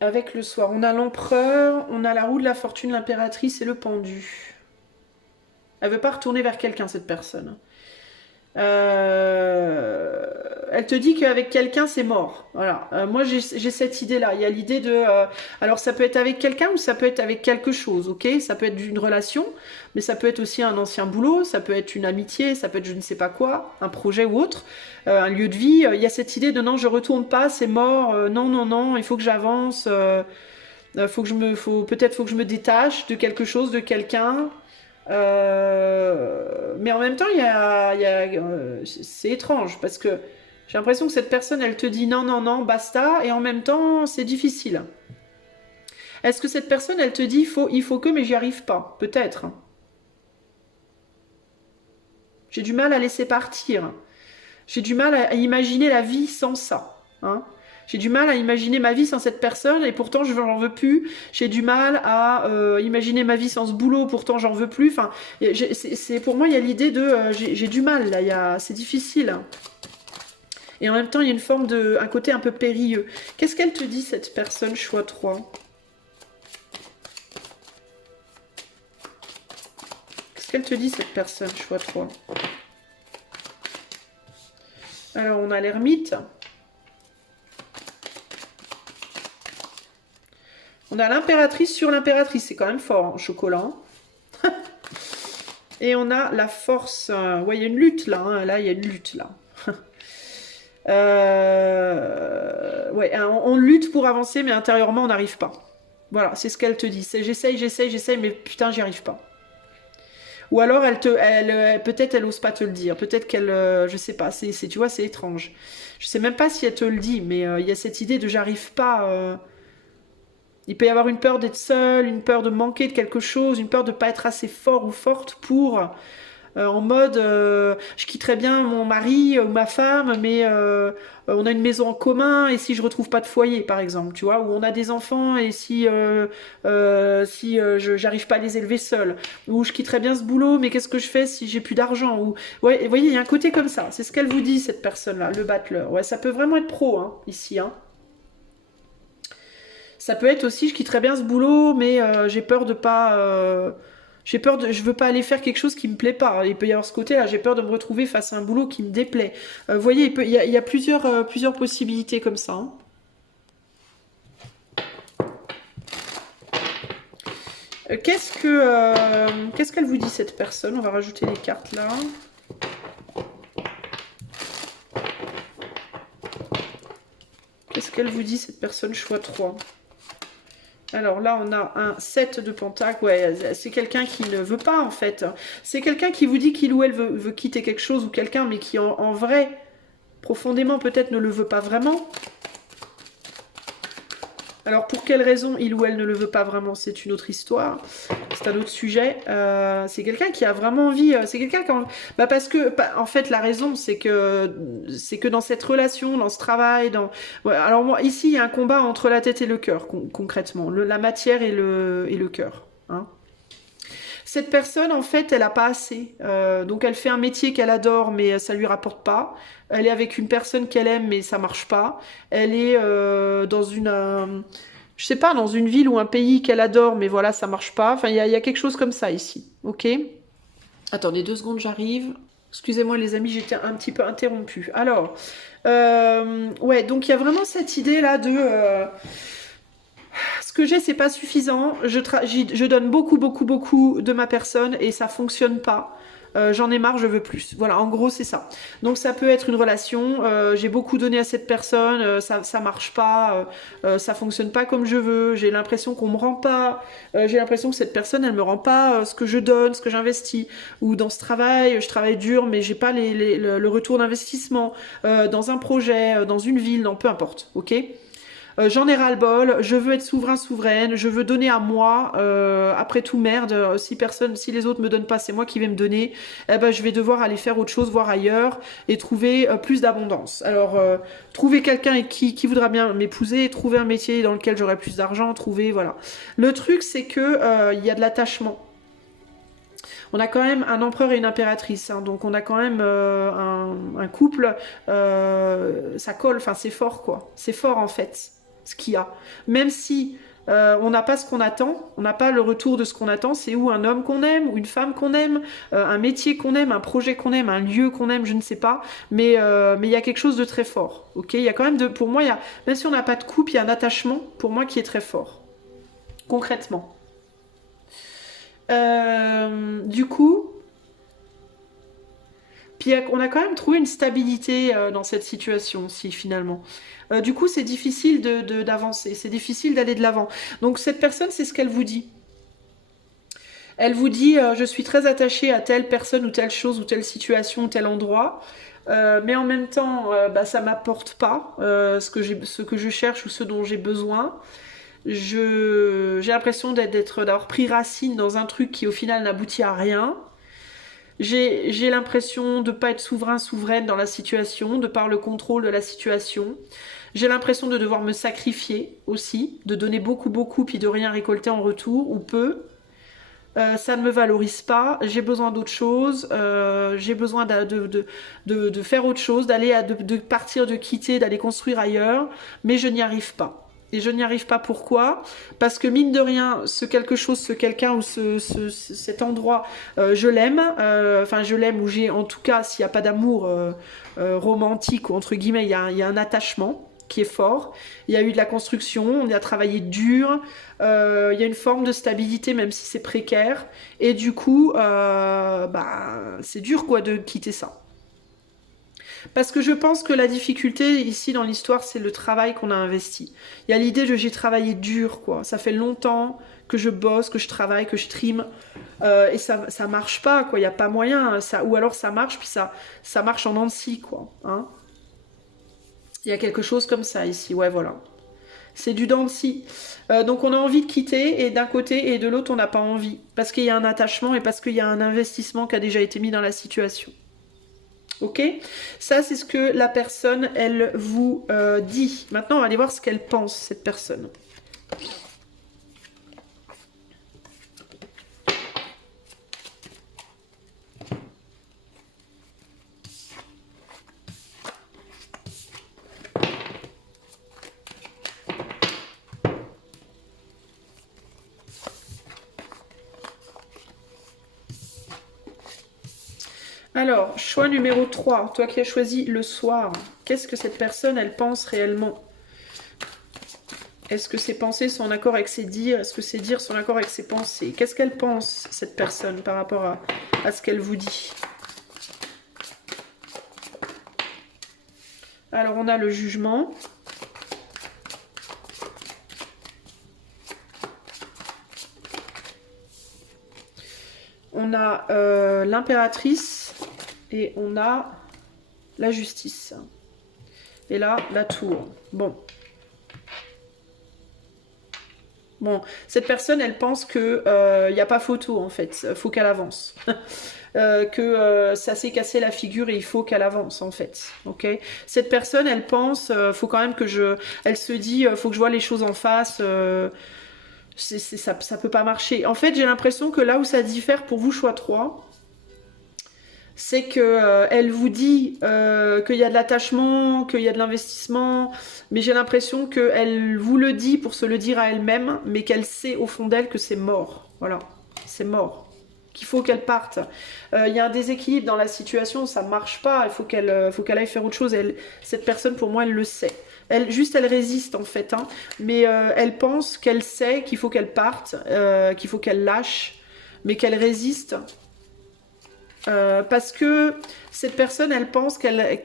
Avec le soir, on a l'empereur, on a la roue de la fortune, l'impératrice et le pendu. Elle veut pas retourner vers quelqu'un, cette personne. Elle te dit qu'avec quelqu'un c'est mort. Voilà. Moi j'ai cette idée-là. Il y a l'idée de. Alors ça peut être avec quelqu'un ou ça peut être avec quelque chose, ok? Ça peut être une relation, mais ça peut être aussi un ancien boulot, ça peut être une amitié, ça peut être je ne sais pas quoi, un projet ou autre, un lieu de vie. Il y a cette idée de non, je retourne pas, c'est mort. Non, non, non, il faut que j'avance. Peut-être faut que je me détache de quelque chose, de quelqu'un. Mais en même temps, c'est étrange parce que j'ai l'impression que cette personne, elle te dit non, non, non, basta, et en même temps, c'est difficile. Est-ce que cette personne, elle te dit il faut que, mais j'y arrive pas? Peut-être. J'ai du mal à laisser partir. J'ai du mal à imaginer la vie sans ça. Hein. J'ai du mal à imaginer ma vie sans cette personne et pourtant je n'en veux plus. J'ai du mal à imaginer ma vie sans ce boulot, pourtant j'en veux plus. Enfin, pour moi, il y a l'idée de j'ai du mal là, c'est difficile. Et en même temps, il y a une forme un côté un peu périlleux. Qu'est-ce qu'elle te dit, cette personne, choix 3? Qu'est-ce qu'elle te dit, cette personne, choix 3? Alors, on a l'ermite. On a l'impératrice sur l'impératrice. C'est quand même fort, en chocolat. Et on a la force. Ouais, il y a une lutte, là. Hein. Là, il y a une lutte, là. Ouais, on lutte pour avancer, mais intérieurement, on n'arrive pas. Voilà, c'est ce qu'elle te dit. J'essaye, mais putain, j'y arrive pas. Ou alors, peut-être elle ose pas te le dire. Peut-être qu'elle, je sais pas. Tu vois, c'est étrange. Je sais même pas si elle te le dit, mais il y a cette idée de j'arrive pas. Il peut y avoir une peur d'être seule, une peur de manquer de quelque chose, une peur de pas être assez fort ou forte pour. En mode, je quitterais bien mon mari ou ma femme, mais on a une maison en commun, et si je retrouve pas de foyer, par exemple, tu vois, ou on a des enfants, et si j'arrive pas à les élever seule, ou je quitterais bien ce boulot, mais qu'est-ce que je fais si j'ai plus d'argent, ou ouais, vous voyez, il y a un côté comme ça, c'est ce qu'elle vous dit, cette personne-là, le battleur. Ouais, ça peut vraiment être pro, hein, ici, hein. Ça peut être aussi, je quitterais bien ce boulot, mais j'ai peur de pas J'ai peur de, je veux pas aller faire quelque chose qui me plaît pas. Il peut y avoir ce côté-là. J'ai peur de me retrouver face à un boulot qui me déplaît. Vous voyez, il y a plusieurs possibilités comme ça. Hein. Qu'est-ce qu'elle vous dit cette personne? On va rajouter les cartes là. Qu'est-ce qu'elle vous dit cette personne? Choix 3. Alors là, on a un 7 de pentacle. Ouais, c'est quelqu'un qui ne veut pas, en fait. C'est quelqu'un qui vous dit qu'il ou elle veut quitter quelque chose ou quelqu'un, mais qui, en vrai, profondément, peut-être ne le veut pas vraiment. Alors, pour quelle raison il ou elle ne le veut pas vraiment, c'est une autre histoire. C'est un autre sujet. C'est quelqu'un qui a vraiment envie... c'est quelqu'un qui a envie... Bah parce que, en fait, la raison, c'est que dans cette relation, dans ce travail, dans... Ouais, alors, moi, ici, il y a un combat entre la tête et le cœur, concrètement. La matière et le cœur. Hein. Cette personne, en fait, elle n'a pas assez. Donc, elle fait un métier qu'elle adore, mais ça lui rapporte pas. Elle est avec une personne qu'elle aime, mais ça marche pas. Elle est dans je sais pas, dans une ville ou un pays qu'elle adore, mais voilà, ça marche pas. Enfin, il y a quelque chose comme ça ici. Ok? Attendez 2 secondes, j'arrive. Excusez-moi les amis, j'étais un petit peu interrompue. Alors, ouais, donc il y a vraiment cette idée là de... ce que j'ai, c'est pas suffisant. Je donne beaucoup, beaucoup, beaucoup de ma personne et ça fonctionne pas. J'en ai marre, je veux plus. Voilà, en gros, c'est ça. Donc, ça peut être une relation. J'ai beaucoup donné à cette personne, ça marche pas, ça fonctionne pas comme je veux. J'ai l'impression qu'on me rend pas. J'ai l'impression que cette personne, elle me rend pas ce que je donne, ce que j'investis. Ou dans ce travail, je travaille dur, mais j'ai pas le retour d'investissement. Dans un projet, dans une ville, non, peu importe. Ok? J'en ai ras-le-bol, je veux être souveraine, je veux donner à moi. Après tout, merde, si les autres me donnent pas, c'est moi qui vais me donner. Eh ben, je vais devoir aller faire autre chose, voir ailleurs et trouver plus d'abondance. Alors, trouver quelqu'un qui voudra bien m'épouser, trouver un métier dans lequel j'aurai plus d'argent, voilà. Le truc, c'est que il y a de l'attachement. On a quand même un empereur et une impératrice, hein, donc on a quand même un couple, ça colle, enfin c'est fort quoi, c'est fort en fait, ce qu'il y a. Même si on n'a pas ce qu'on attend, on n'a pas le retour de ce qu'on attend, c'est où un homme qu'on aime, ou une femme qu'on aime, un métier qu'on aime, un projet qu'on aime, un lieu qu'on aime, je ne sais pas, mais il y a quelque chose de très fort, ok? Il y a quand même pour moi, même si on n'a pas de couple, il y a un attachement, pour moi, qui est très fort, concrètement. Du coup, puis on a quand même trouvé une stabilité dans cette situation aussi finalement. Du coup, c'est difficile d'avancer, c'est difficile d'aller de l'avant. Donc cette personne, c'est ce qu'elle vous dit. Elle vous dit, je suis très attachée à telle personne ou telle chose ou telle situation ou tel endroit. Mais en même temps, bah, ça m'apporte pas ce que je cherche ou ce dont j'ai besoin. J'ai l'impression d'avoir pris racine dans un truc qui au final n'aboutit à rien. J'ai l'impression de ne pas être souveraine dans la situation, de par le contrôle de la situation. J'ai l'impression de devoir me sacrifier aussi, de donner beaucoup, beaucoup, puis de rien récolter en retour, ou peu. Ça ne me valorise pas, j'ai besoin d'autre chose, j'ai besoin de faire autre chose, de partir, de quitter, d'aller construire ailleurs, mais je n'y arrive pas. Et je n'y arrive pas pourquoi? Parce que mine de rien, ce quelque chose, ce quelqu'un ou cet endroit, je l'aime. Enfin, je l'aime ou j'ai, en tout cas, s'il n'y a pas d'amour romantique ou entre guillemets, il y a un attachement qui est fort. Il y a eu de la construction, on a travaillé dur. Il y a une forme de stabilité, même si c'est précaire. Et du coup, bah, c'est dur quoi de quitter ça. Parce que je pense que la difficulté ici dans l'histoire, c'est le travail qu'on a investi. Il y a l'idée de j'ai travaillé dur, quoi. Ça fait longtemps que je bosse, que je travaille, que je trime. Et ça marche pas, quoi. Il n'y a pas moyen. Ou alors ça marche, puis ça marche en dents de scie, quoi. Hein. Il y a quelque chose comme ça ici, ouais, voilà. C'est du dents de scie. Donc on a envie de quitter, et d'un côté et de l'autre, on n'a pas envie. Parce qu'il y a un attachement et parce qu'il y a un investissement qui a déjà été mis dans la situation. Ok? Ça, c'est ce que la personne, elle vous dit. Maintenant, on va aller voir ce qu'elle pense, cette personne. Alors, choix numéro 3, toi qui as choisi le soir, qu'est-ce que cette personne, elle pense réellement? Est-ce que ses pensées sont en accord avec ses dires? Est-ce que ses dires sont en accord avec ses pensées? Qu'est-ce qu'elle pense, cette personne, par rapport à ce qu'elle vous dit? Alors, on a le jugement. On a l'impératrice et on a la justice. Et là, la tour. Bon. Bon, cette personne, elle pense que n'y a pas photo, en fait. Faut qu'elle avance. Ça s'est cassé la figure et il faut qu'elle avance, en fait. Ok. Cette personne, elle pense, faut quand même que je... Elle se dit, faut que je vois les choses en face. Ça peut pas marcher. En fait, j'ai l'impression que là où ça diffère pour vous, choix 3, c'est que elle vous dit qu'il y a de l'attachement, qu'il y a de l'investissement, mais j'ai l'impression qu'elle vous le dit pour se le dire à elle-même, mais qu'elle sait au fond d'elle que c'est mort. Voilà, c'est mort. Qu'il faut qu'elle parte. Il y a un déséquilibre dans la situation, ça marche pas, il faut qu'elle aille faire autre chose. Cette personne, pour moi, elle le sait. Elle résiste en fait, hein, mais elle pense qu'elle sait qu'il faut qu'elle parte, qu'il faut qu'elle lâche, mais qu'elle résiste. Parce que cette personne, elle pense qu'elle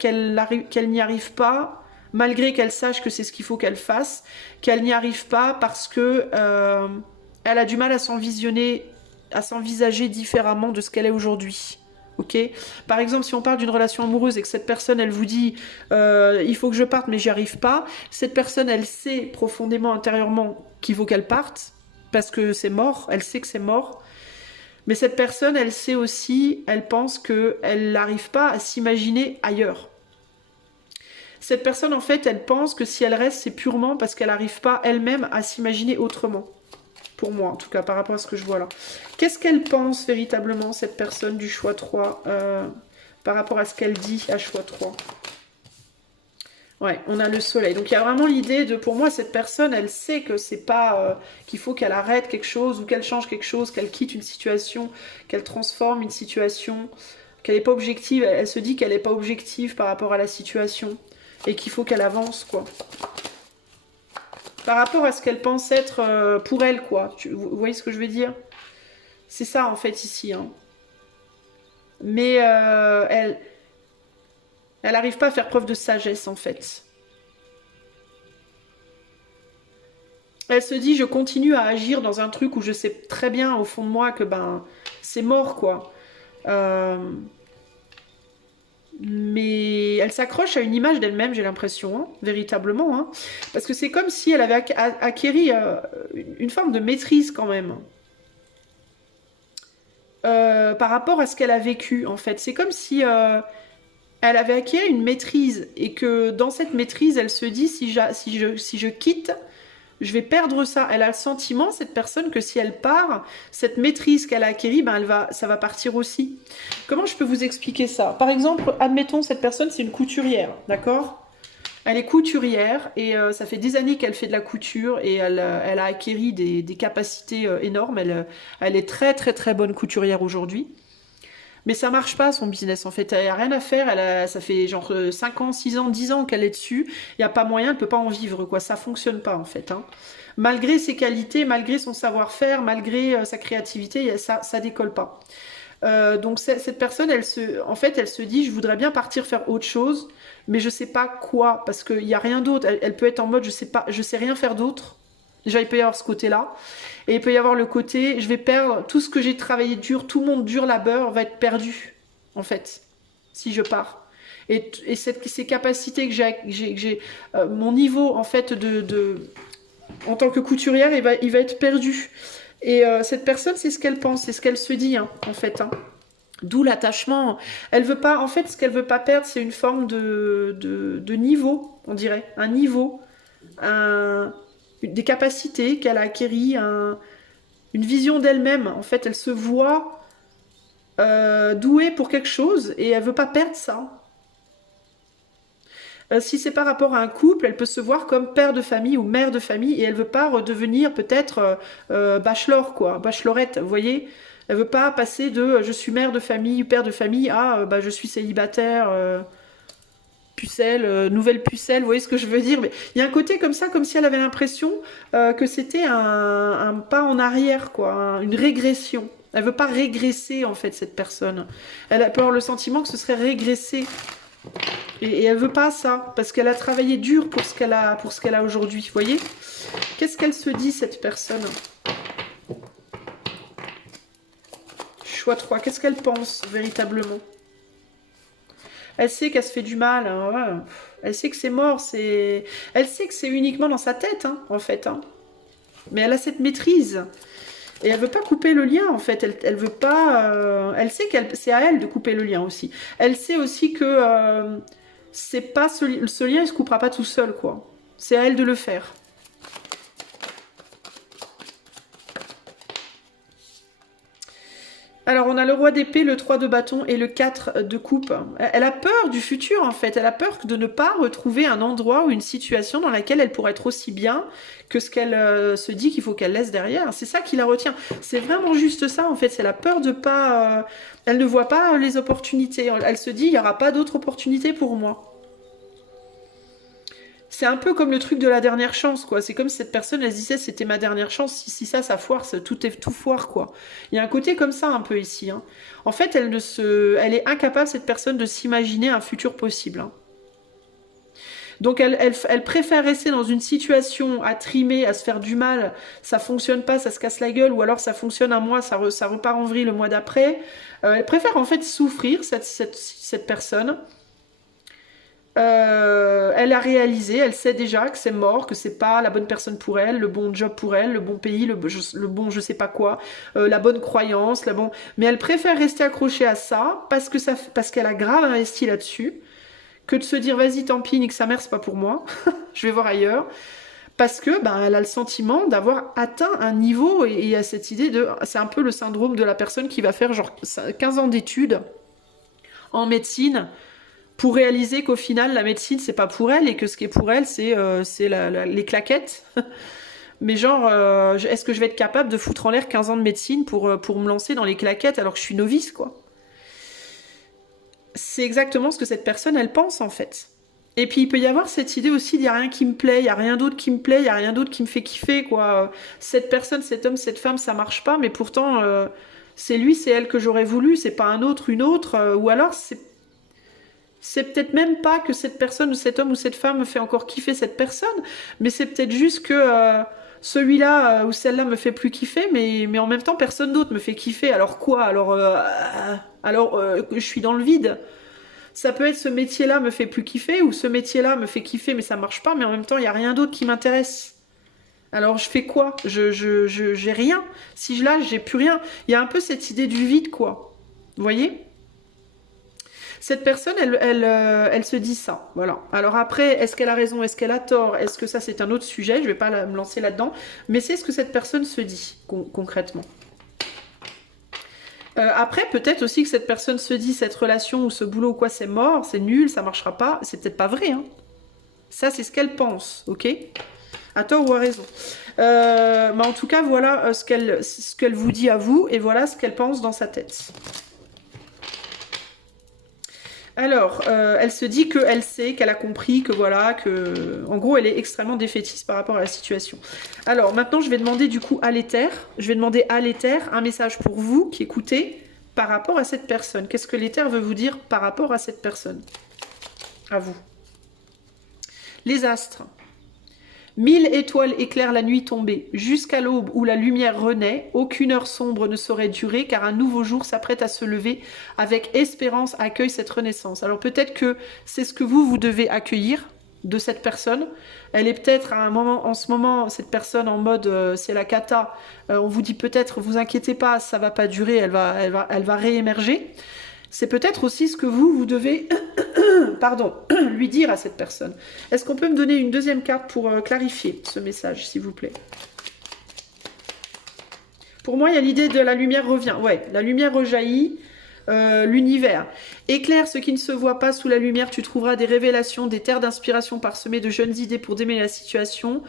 n'y arrive pas, malgré qu'elle sache que c'est ce qu'il faut qu'elle fasse, qu'elle n'y arrive pas parce que elle a du mal à s'envisager différemment de ce qu'elle est aujourd'hui. Ok. Par exemple, si on parle d'une relation amoureuse et que cette personne, elle vous dit il faut que je parte mais j'y arrive pas, cette personne, elle sait profondément, intérieurement qu'il faut qu'elle parte parce que c'est mort, elle sait que c'est mort. Mais cette personne, elle sait aussi, elle pense qu'elle n'arrive pas à s'imaginer ailleurs. Cette personne, en fait, elle pense que si elle reste, c'est purement parce qu'elle n'arrive pas elle-même à s'imaginer autrement. Pour moi, en tout cas, par rapport à ce que je vois là. Qu'est-ce qu'elle pense véritablement, cette personne du choix 3, par rapport à ce qu'elle dit à choix 3? Ouais, on a le soleil. Donc il y a vraiment l'idée de, pour moi, cette personne, elle sait que c'est pas qu'il faut qu'elle arrête quelque chose ou qu'elle change quelque chose, qu'elle quitte une situation, qu'elle transforme une situation, qu'elle n'est pas objective. Elle se dit qu'elle n'est pas objective par rapport à la situation et qu'il faut qu'elle avance, quoi. Par rapport à ce qu'elle pense être pour elle, quoi. Vous voyez ce que je veux dire? C'est ça, en fait, ici. Hein. Mais elle n'arrive pas à faire preuve de sagesse, en fait. Elle se dit, je continue à agir dans un truc où je sais très bien, au fond de moi, que ben c'est mort, quoi. Mais elle s'accroche à une image d'elle-même, j'ai l'impression, hein, véritablement. Hein. Parce que c'est comme si elle avait acquéri une forme de maîtrise, quand même. Par rapport à ce qu'elle a vécu, en fait. C'est comme si... elle avait acquis une maîtrise et que dans cette maîtrise, elle se dit si je quitte, je vais perdre ça. Elle a le sentiment, cette personne, que si elle part, cette maîtrise qu'elle a acquérie, ben ça va partir aussi. Comment je peux vous expliquer ça? Par exemple, admettons, cette personne, c'est une couturière, d'accord? Elle est couturière et ça fait des années qu'elle fait de la couture et elle a acquéri des capacités énormes. Elle est très très très bonne couturière aujourd'hui. Mais ça marche pas son business en fait, elle a rien à faire, ça fait genre 5 ans, 6 ans, 10 ans qu'elle est dessus, il n'y a pas moyen, elle peut pas en vivre quoi, ça fonctionne pas en fait. Hein. Malgré ses qualités, malgré son savoir-faire, malgré sa créativité, ça décolle pas. Donc cette personne, elle se dit, je voudrais bien partir faire autre chose, mais je sais pas quoi, parce qu'il n'y a rien d'autre, elle peut être en mode, je sais rien faire d'autre. Déjà, il peut y avoir ce côté-là. Et il peut y avoir le côté, je vais perdre tout ce que j'ai travaillé dur, tout mon dur labeur va être perdu, en fait, si je pars. Et ces capacités que j'ai, mon niveau, en fait, en tant que couturière, il va être perdu. Et cette personne, c'est ce qu'elle pense, c'est ce qu'elle se dit, hein, en fait. Hein. D'où l'attachement. Elle veut pas, en fait, ce qu'elle veut pas perdre, c'est une forme de niveau, on dirait. Un niveau. Des capacités qu'elle a acquéries, une vision d'elle-même. En fait, elle se voit douée pour quelque chose et elle veut pas perdre ça. Si c'est par rapport à un couple, elle peut se voir comme père de famille ou mère de famille et elle veut pas redevenir peut-être bachelor, quoi, bachelorette, vous voyez. Elle veut pas passer de je suis mère de famille, père de famille à bah, je suis célibataire, pucelle, nouvelle pucelle, vous voyez ce que je veux dire? Mais il y a un côté comme ça, comme si elle avait l'impression que c'était un pas en arrière, quoi, une régression. Elle veut pas régresser, en fait, cette personne. Elle a peut avoir le sentiment que ce serait régresser. Et elle veut pas ça, parce qu'elle a travaillé dur pour ce qu'elle a aujourd'hui, vous voyez? Qu'est-ce qu'elle se dit, cette personne? Choix 3, qu'est-ce qu'elle pense, véritablement? Elle sait qu'elle se fait du mal, hein, ouais. Elle sait que c'est mort, elle sait que c'est uniquement dans sa tête, hein, en fait. Hein. Mais elle a cette maîtrise. Et elle veut pas couper le lien, en fait. Elle veut pas... Elle sait que c'est à elle de couper le lien aussi. Elle sait aussi que c'est pas ce lien, il se coupera pas tout seul, quoi. C'est à elle de le faire. Alors, on a le roi d'épée, le 3 de bâton et le 4 de coupe. Elle a peur du futur, en fait. Elle a peur de ne pas retrouver un endroit ou une situation dans laquelle elle pourrait être aussi bien que ce qu'elle se dit qu'il faut qu'elle laisse derrière. C'est ça qui la retient. C'est vraiment juste ça, en fait. C'est la peur de pas... Elle ne voit pas les opportunités. Elle se dit, il n'y aura pas d'autres opportunités pour moi. C'est un peu comme le truc de la dernière chance, quoi. C'est comme si cette personne, elle se disait, c'était ma dernière chance. Si ça foire, tout foire, quoi. Il y a un côté comme ça, un peu, ici. Hein. En fait, elle est incapable, cette personne, de s'imaginer un futur possible. Hein. Donc, elle préfère rester dans une situation à trimer, à se faire du mal. Ça fonctionne pas, ça se casse la gueule. Ou alors, ça fonctionne un mois, ça repart en vrille le mois d'après. Elle préfère, en fait, souffrir, cette personne. Elle a réalisé, elle sait déjà que c'est mort, que c'est pas la bonne personne pour elle, le bon job pour elle, le bon pays, le bon je sais pas quoi, la bonne croyance, mais elle préfère rester accrochée à ça parce qu'elle a grave investi là-dessus, que de se dire vas-y tant pis, nique sa mère, c'est pas pour moi, je vais voir ailleurs, parce que ben elle a le sentiment d'avoir atteint un niveau et il y a cette idée c'est un peu le syndrome de la personne qui va faire genre 15 ans d'études en médecine. Pour réaliser qu'au final, la médecine, c'est pas pour elle et que ce qui est pour elle, c'est les claquettes. Mais genre, est-ce que je vais être capable de foutre en l'air 15 ans de médecine pour me lancer dans les claquettes alors que je suis novice, quoi? C'est exactement ce que cette personne, elle pense, en fait. Et puis, il peut y avoir cette idée aussi, il n'y a rien qui me plaît, il n'y a rien d'autre qui me plaît, il n'y a rien d'autre qui me fait kiffer, quoi. Cette personne, cet homme, cette femme, ça marche pas, mais pourtant, c'est lui, c'est elle que j'aurais voulu, c'est pas un autre, une autre, ou alors c'est peut-être même pas que cette personne ou cet homme ou cette femme me fait encore kiffer cette personne, mais c'est peut-être juste que celui-là ou celle-là me fait plus kiffer, mais en même temps personne d'autre me fait kiffer. Alors quoi? Alors je suis dans le vide. Ça peut être ce métier-là me fait plus kiffer ou ce métier-là me fait kiffer mais ça marche pas, mais en même temps il n'y a rien d'autre qui m'intéresse. Alors je fais quoi? J'ai rien. Si je lâche, j'ai plus rien. Il y a un peu cette idée du vide, quoi. Vous voyez? Cette personne, elle se dit ça, voilà. Alors après, est-ce qu'elle a raison, est-ce qu'elle a tort, est-ce que ça c'est un autre sujet, je ne vais pas me lancer là-dedans, mais c'est ce que cette personne se dit, concrètement. Après, peut-être aussi que cette personne se dit, cette relation ou ce boulot ou quoi, c'est mort, c'est nul, ça marchera pas, c'est peut-être pas vrai, hein. Ça, c'est ce qu'elle pense, ok? À tort ou à raison. Mais en tout cas, voilà ce qu'elle vous dit à vous, et voilà ce qu'elle pense dans sa tête. Alors, elle se dit qu'elle sait, qu'elle a compris, que voilà, que... En gros, elle est extrêmement défaitiste par rapport à la situation. Alors, maintenant, je vais demander du coup à l'éther. Je vais demander à l'éther un message pour vous qui écoutez par rapport à cette personne. Qu'est-ce que l'éther veut vous dire par rapport à cette personne? À vous. Les astres. 1000 étoiles éclairent la nuit tombée. Jusqu'à l'aube où la lumière renaît, aucune heure sombre ne saurait durer, car un nouveau jour s'apprête à se lever. Avec espérance, accueille cette renaissance. Alors peut-être que c'est ce que vous devez accueillir de cette personne. Elle est peut-être à un moment, en ce moment, cette personne en mode c'est la cata. On vous dit peut-être, vous inquiétez pas, ça va pas durer, elle va réémerger. C'est peut-être aussi ce que vous devez pardon, lui dire à cette personne. Est-ce qu'on peut me donner une deuxième carte pour clarifier ce message, s'il vous plaît? Pour moi, il y a l'idée de la lumière revient. Ouais, la lumière rejaillit. l'univers. Éclaire ce qui ne se voit pas sous la lumière, tu trouveras des révélations, des terres d'inspiration parsemées de jeunes idées pour démêler la situation.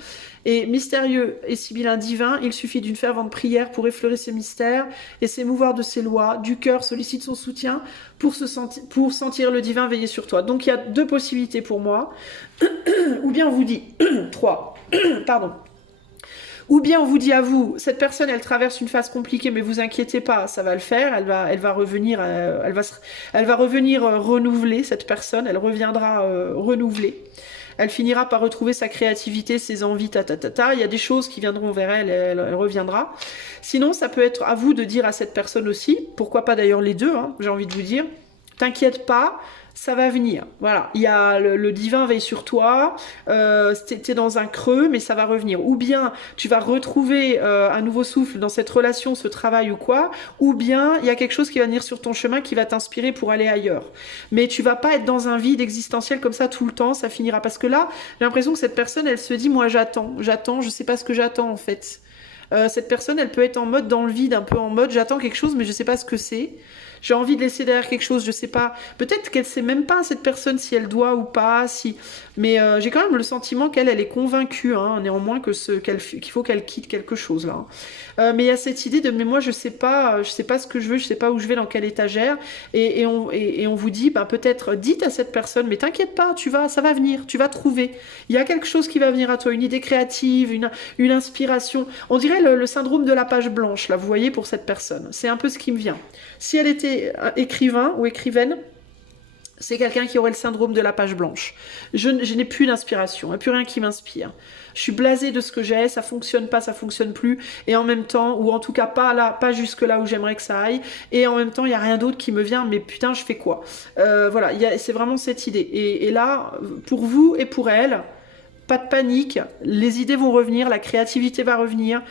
Et mystérieux et sibyllin divin, il suffit d'une fervente prière pour effleurer ces mystères et s'émouvoir de ses lois. Du cœur sollicite son soutien pour sentir le divin veiller sur toi. Donc il y a deux possibilités pour moi. Ou bien on vous dit, trois, pardon. Ou bien on vous dit à vous, cette personne elle traverse une phase compliquée, mais vous inquiétez pas, ça va le faire, elle va revenir, elle va revenir renouveler cette personne, elle reviendra renouvelée. Elle finira par retrouver sa créativité, ses envies, Il y a des choses qui viendront vers elle, elle reviendra. Sinon, ça peut être à vous de dire à cette personne aussi, pourquoi pas d'ailleurs les deux, hein, j'ai envie de vous dire, t'inquiète pas, ça va venir. Voilà, il y a le divin veille sur toi, t'es dans un creux, mais ça va revenir. Ou bien tu vas retrouver un nouveau souffle dans cette relation, ce travail ou quoi, ou bien il y a quelque chose qui va venir sur ton chemin qui va t'inspirer pour aller ailleurs. Mais tu vas pas être dans un vide existentiel comme ça tout le temps, ça finira. Parce que là, j'ai l'impression que cette personne, elle se dit, moi j'attends, je sais pas ce que j'attends en fait. Cette personne, elle peut être en mode dans le vide, un peu en mode j'attends quelque chose, mais je sais pas ce que c'est. J'ai envie de laisser derrière quelque chose, je sais pas. Peut-être qu'elle sait même pas, cette personne, si elle doit ou pas, si. Mais j'ai quand même le sentiment qu'elle est convaincue, hein, néanmoins, qu'il faut qu'elle quitte quelque chose là. Mais il y a cette idée de, mais moi je sais pas ce que je veux, je sais pas où je vais, dans quelle étagère. Et on vous dit, bah, peut-être, dites à cette personne, mais t'inquiète pas, ça va venir, tu vas trouver. Il y a quelque chose qui va venir à toi, une idée créative, une inspiration. On dirait le syndrome de la page blanche, là, vous voyez, pour cette personne. C'est un peu ce qui me vient. Si elle était écrivain ou écrivaine, c'est quelqu'un qui aurait le syndrome de la page blanche. Je n'ai plus d'inspiration, il n'y a plus rien qui m'inspire. Je suis blasée de ce que j'ai, ça fonctionne pas, ça fonctionne plus, et en même temps, ou en tout cas pas là, pas jusque là où j'aimerais que ça aille, et en même temps, il n'y a rien d'autre qui me vient, mais putain, je fais quoi? Voilà, c'est vraiment cette idée. Et là, pour vous et pour elle, pas de panique, les idées vont revenir, la créativité va revenir,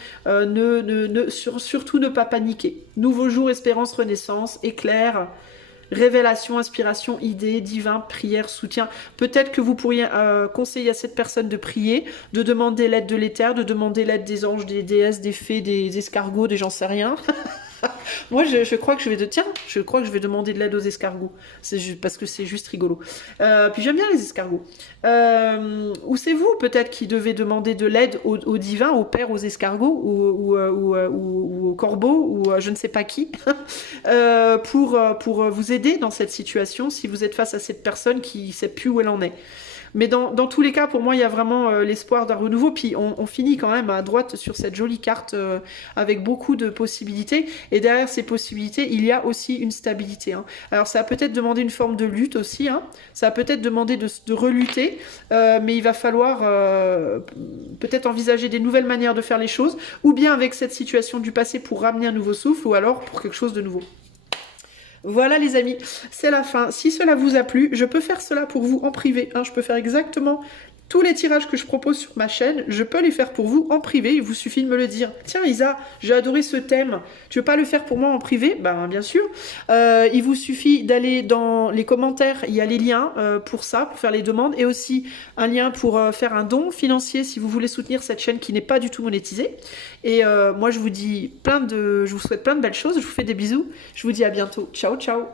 surtout ne pas paniquer. Nouveau jour, espérance, renaissance, éclair, révélation, inspiration, idée, divin, prière, soutien. Peut-être que vous pourriez conseiller à cette personne de prier, de demander l'aide de l'éther, de demander l'aide des anges, des déesses, des fées, des escargots, des j'en sais rien. Moi, je crois que je vais demander de l'aide aux escargots. Parce que c'est juste rigolo. Puis j'aime bien les escargots. Ou c'est vous, peut-être, qui devez demander de l'aide au divin, au père, aux escargots, ou aux corbeaux, ou je ne sais pas qui, pour vous aider dans cette situation, si vous êtes face à cette personne qui ne sait plus où elle en est. Mais dans tous les cas, pour moi, il y a vraiment l'espoir d'un renouveau. Puis on finit quand même à droite sur cette jolie carte avec beaucoup de possibilités. Et derrière ces possibilités, il y a aussi une stabilité. Hein. Alors ça va peut-être demander une forme de lutte aussi. Hein. Ça va peut-être demander de relutter. Mais il va falloir peut-être envisager des nouvelles manières de faire les choses. Ou bien avec cette situation du passé pour ramener un nouveau souffle. Ou alors pour quelque chose de nouveau. Voilà les amis, c'est la fin. Si cela vous a plu, je peux faire cela pour vous en privé. Hein. Je peux faire exactement tous les tirages que je propose sur ma chaîne. Je peux les faire pour vous en privé. Il vous suffit de me le dire. Tiens Isa, j'ai adoré ce thème. Tu veux pas le faire pour moi en privé? Ben bien sûr. Il vous suffit d'aller dans les commentaires. Il y a les liens pour ça, pour faire les demandes. Et aussi un lien pour faire un don financier si vous voulez soutenir cette chaîne qui n'est pas du tout monétisée. Et moi je vous souhaite plein de belles choses. Je vous fais des bisous. Je vous dis à bientôt. Ciao ciao.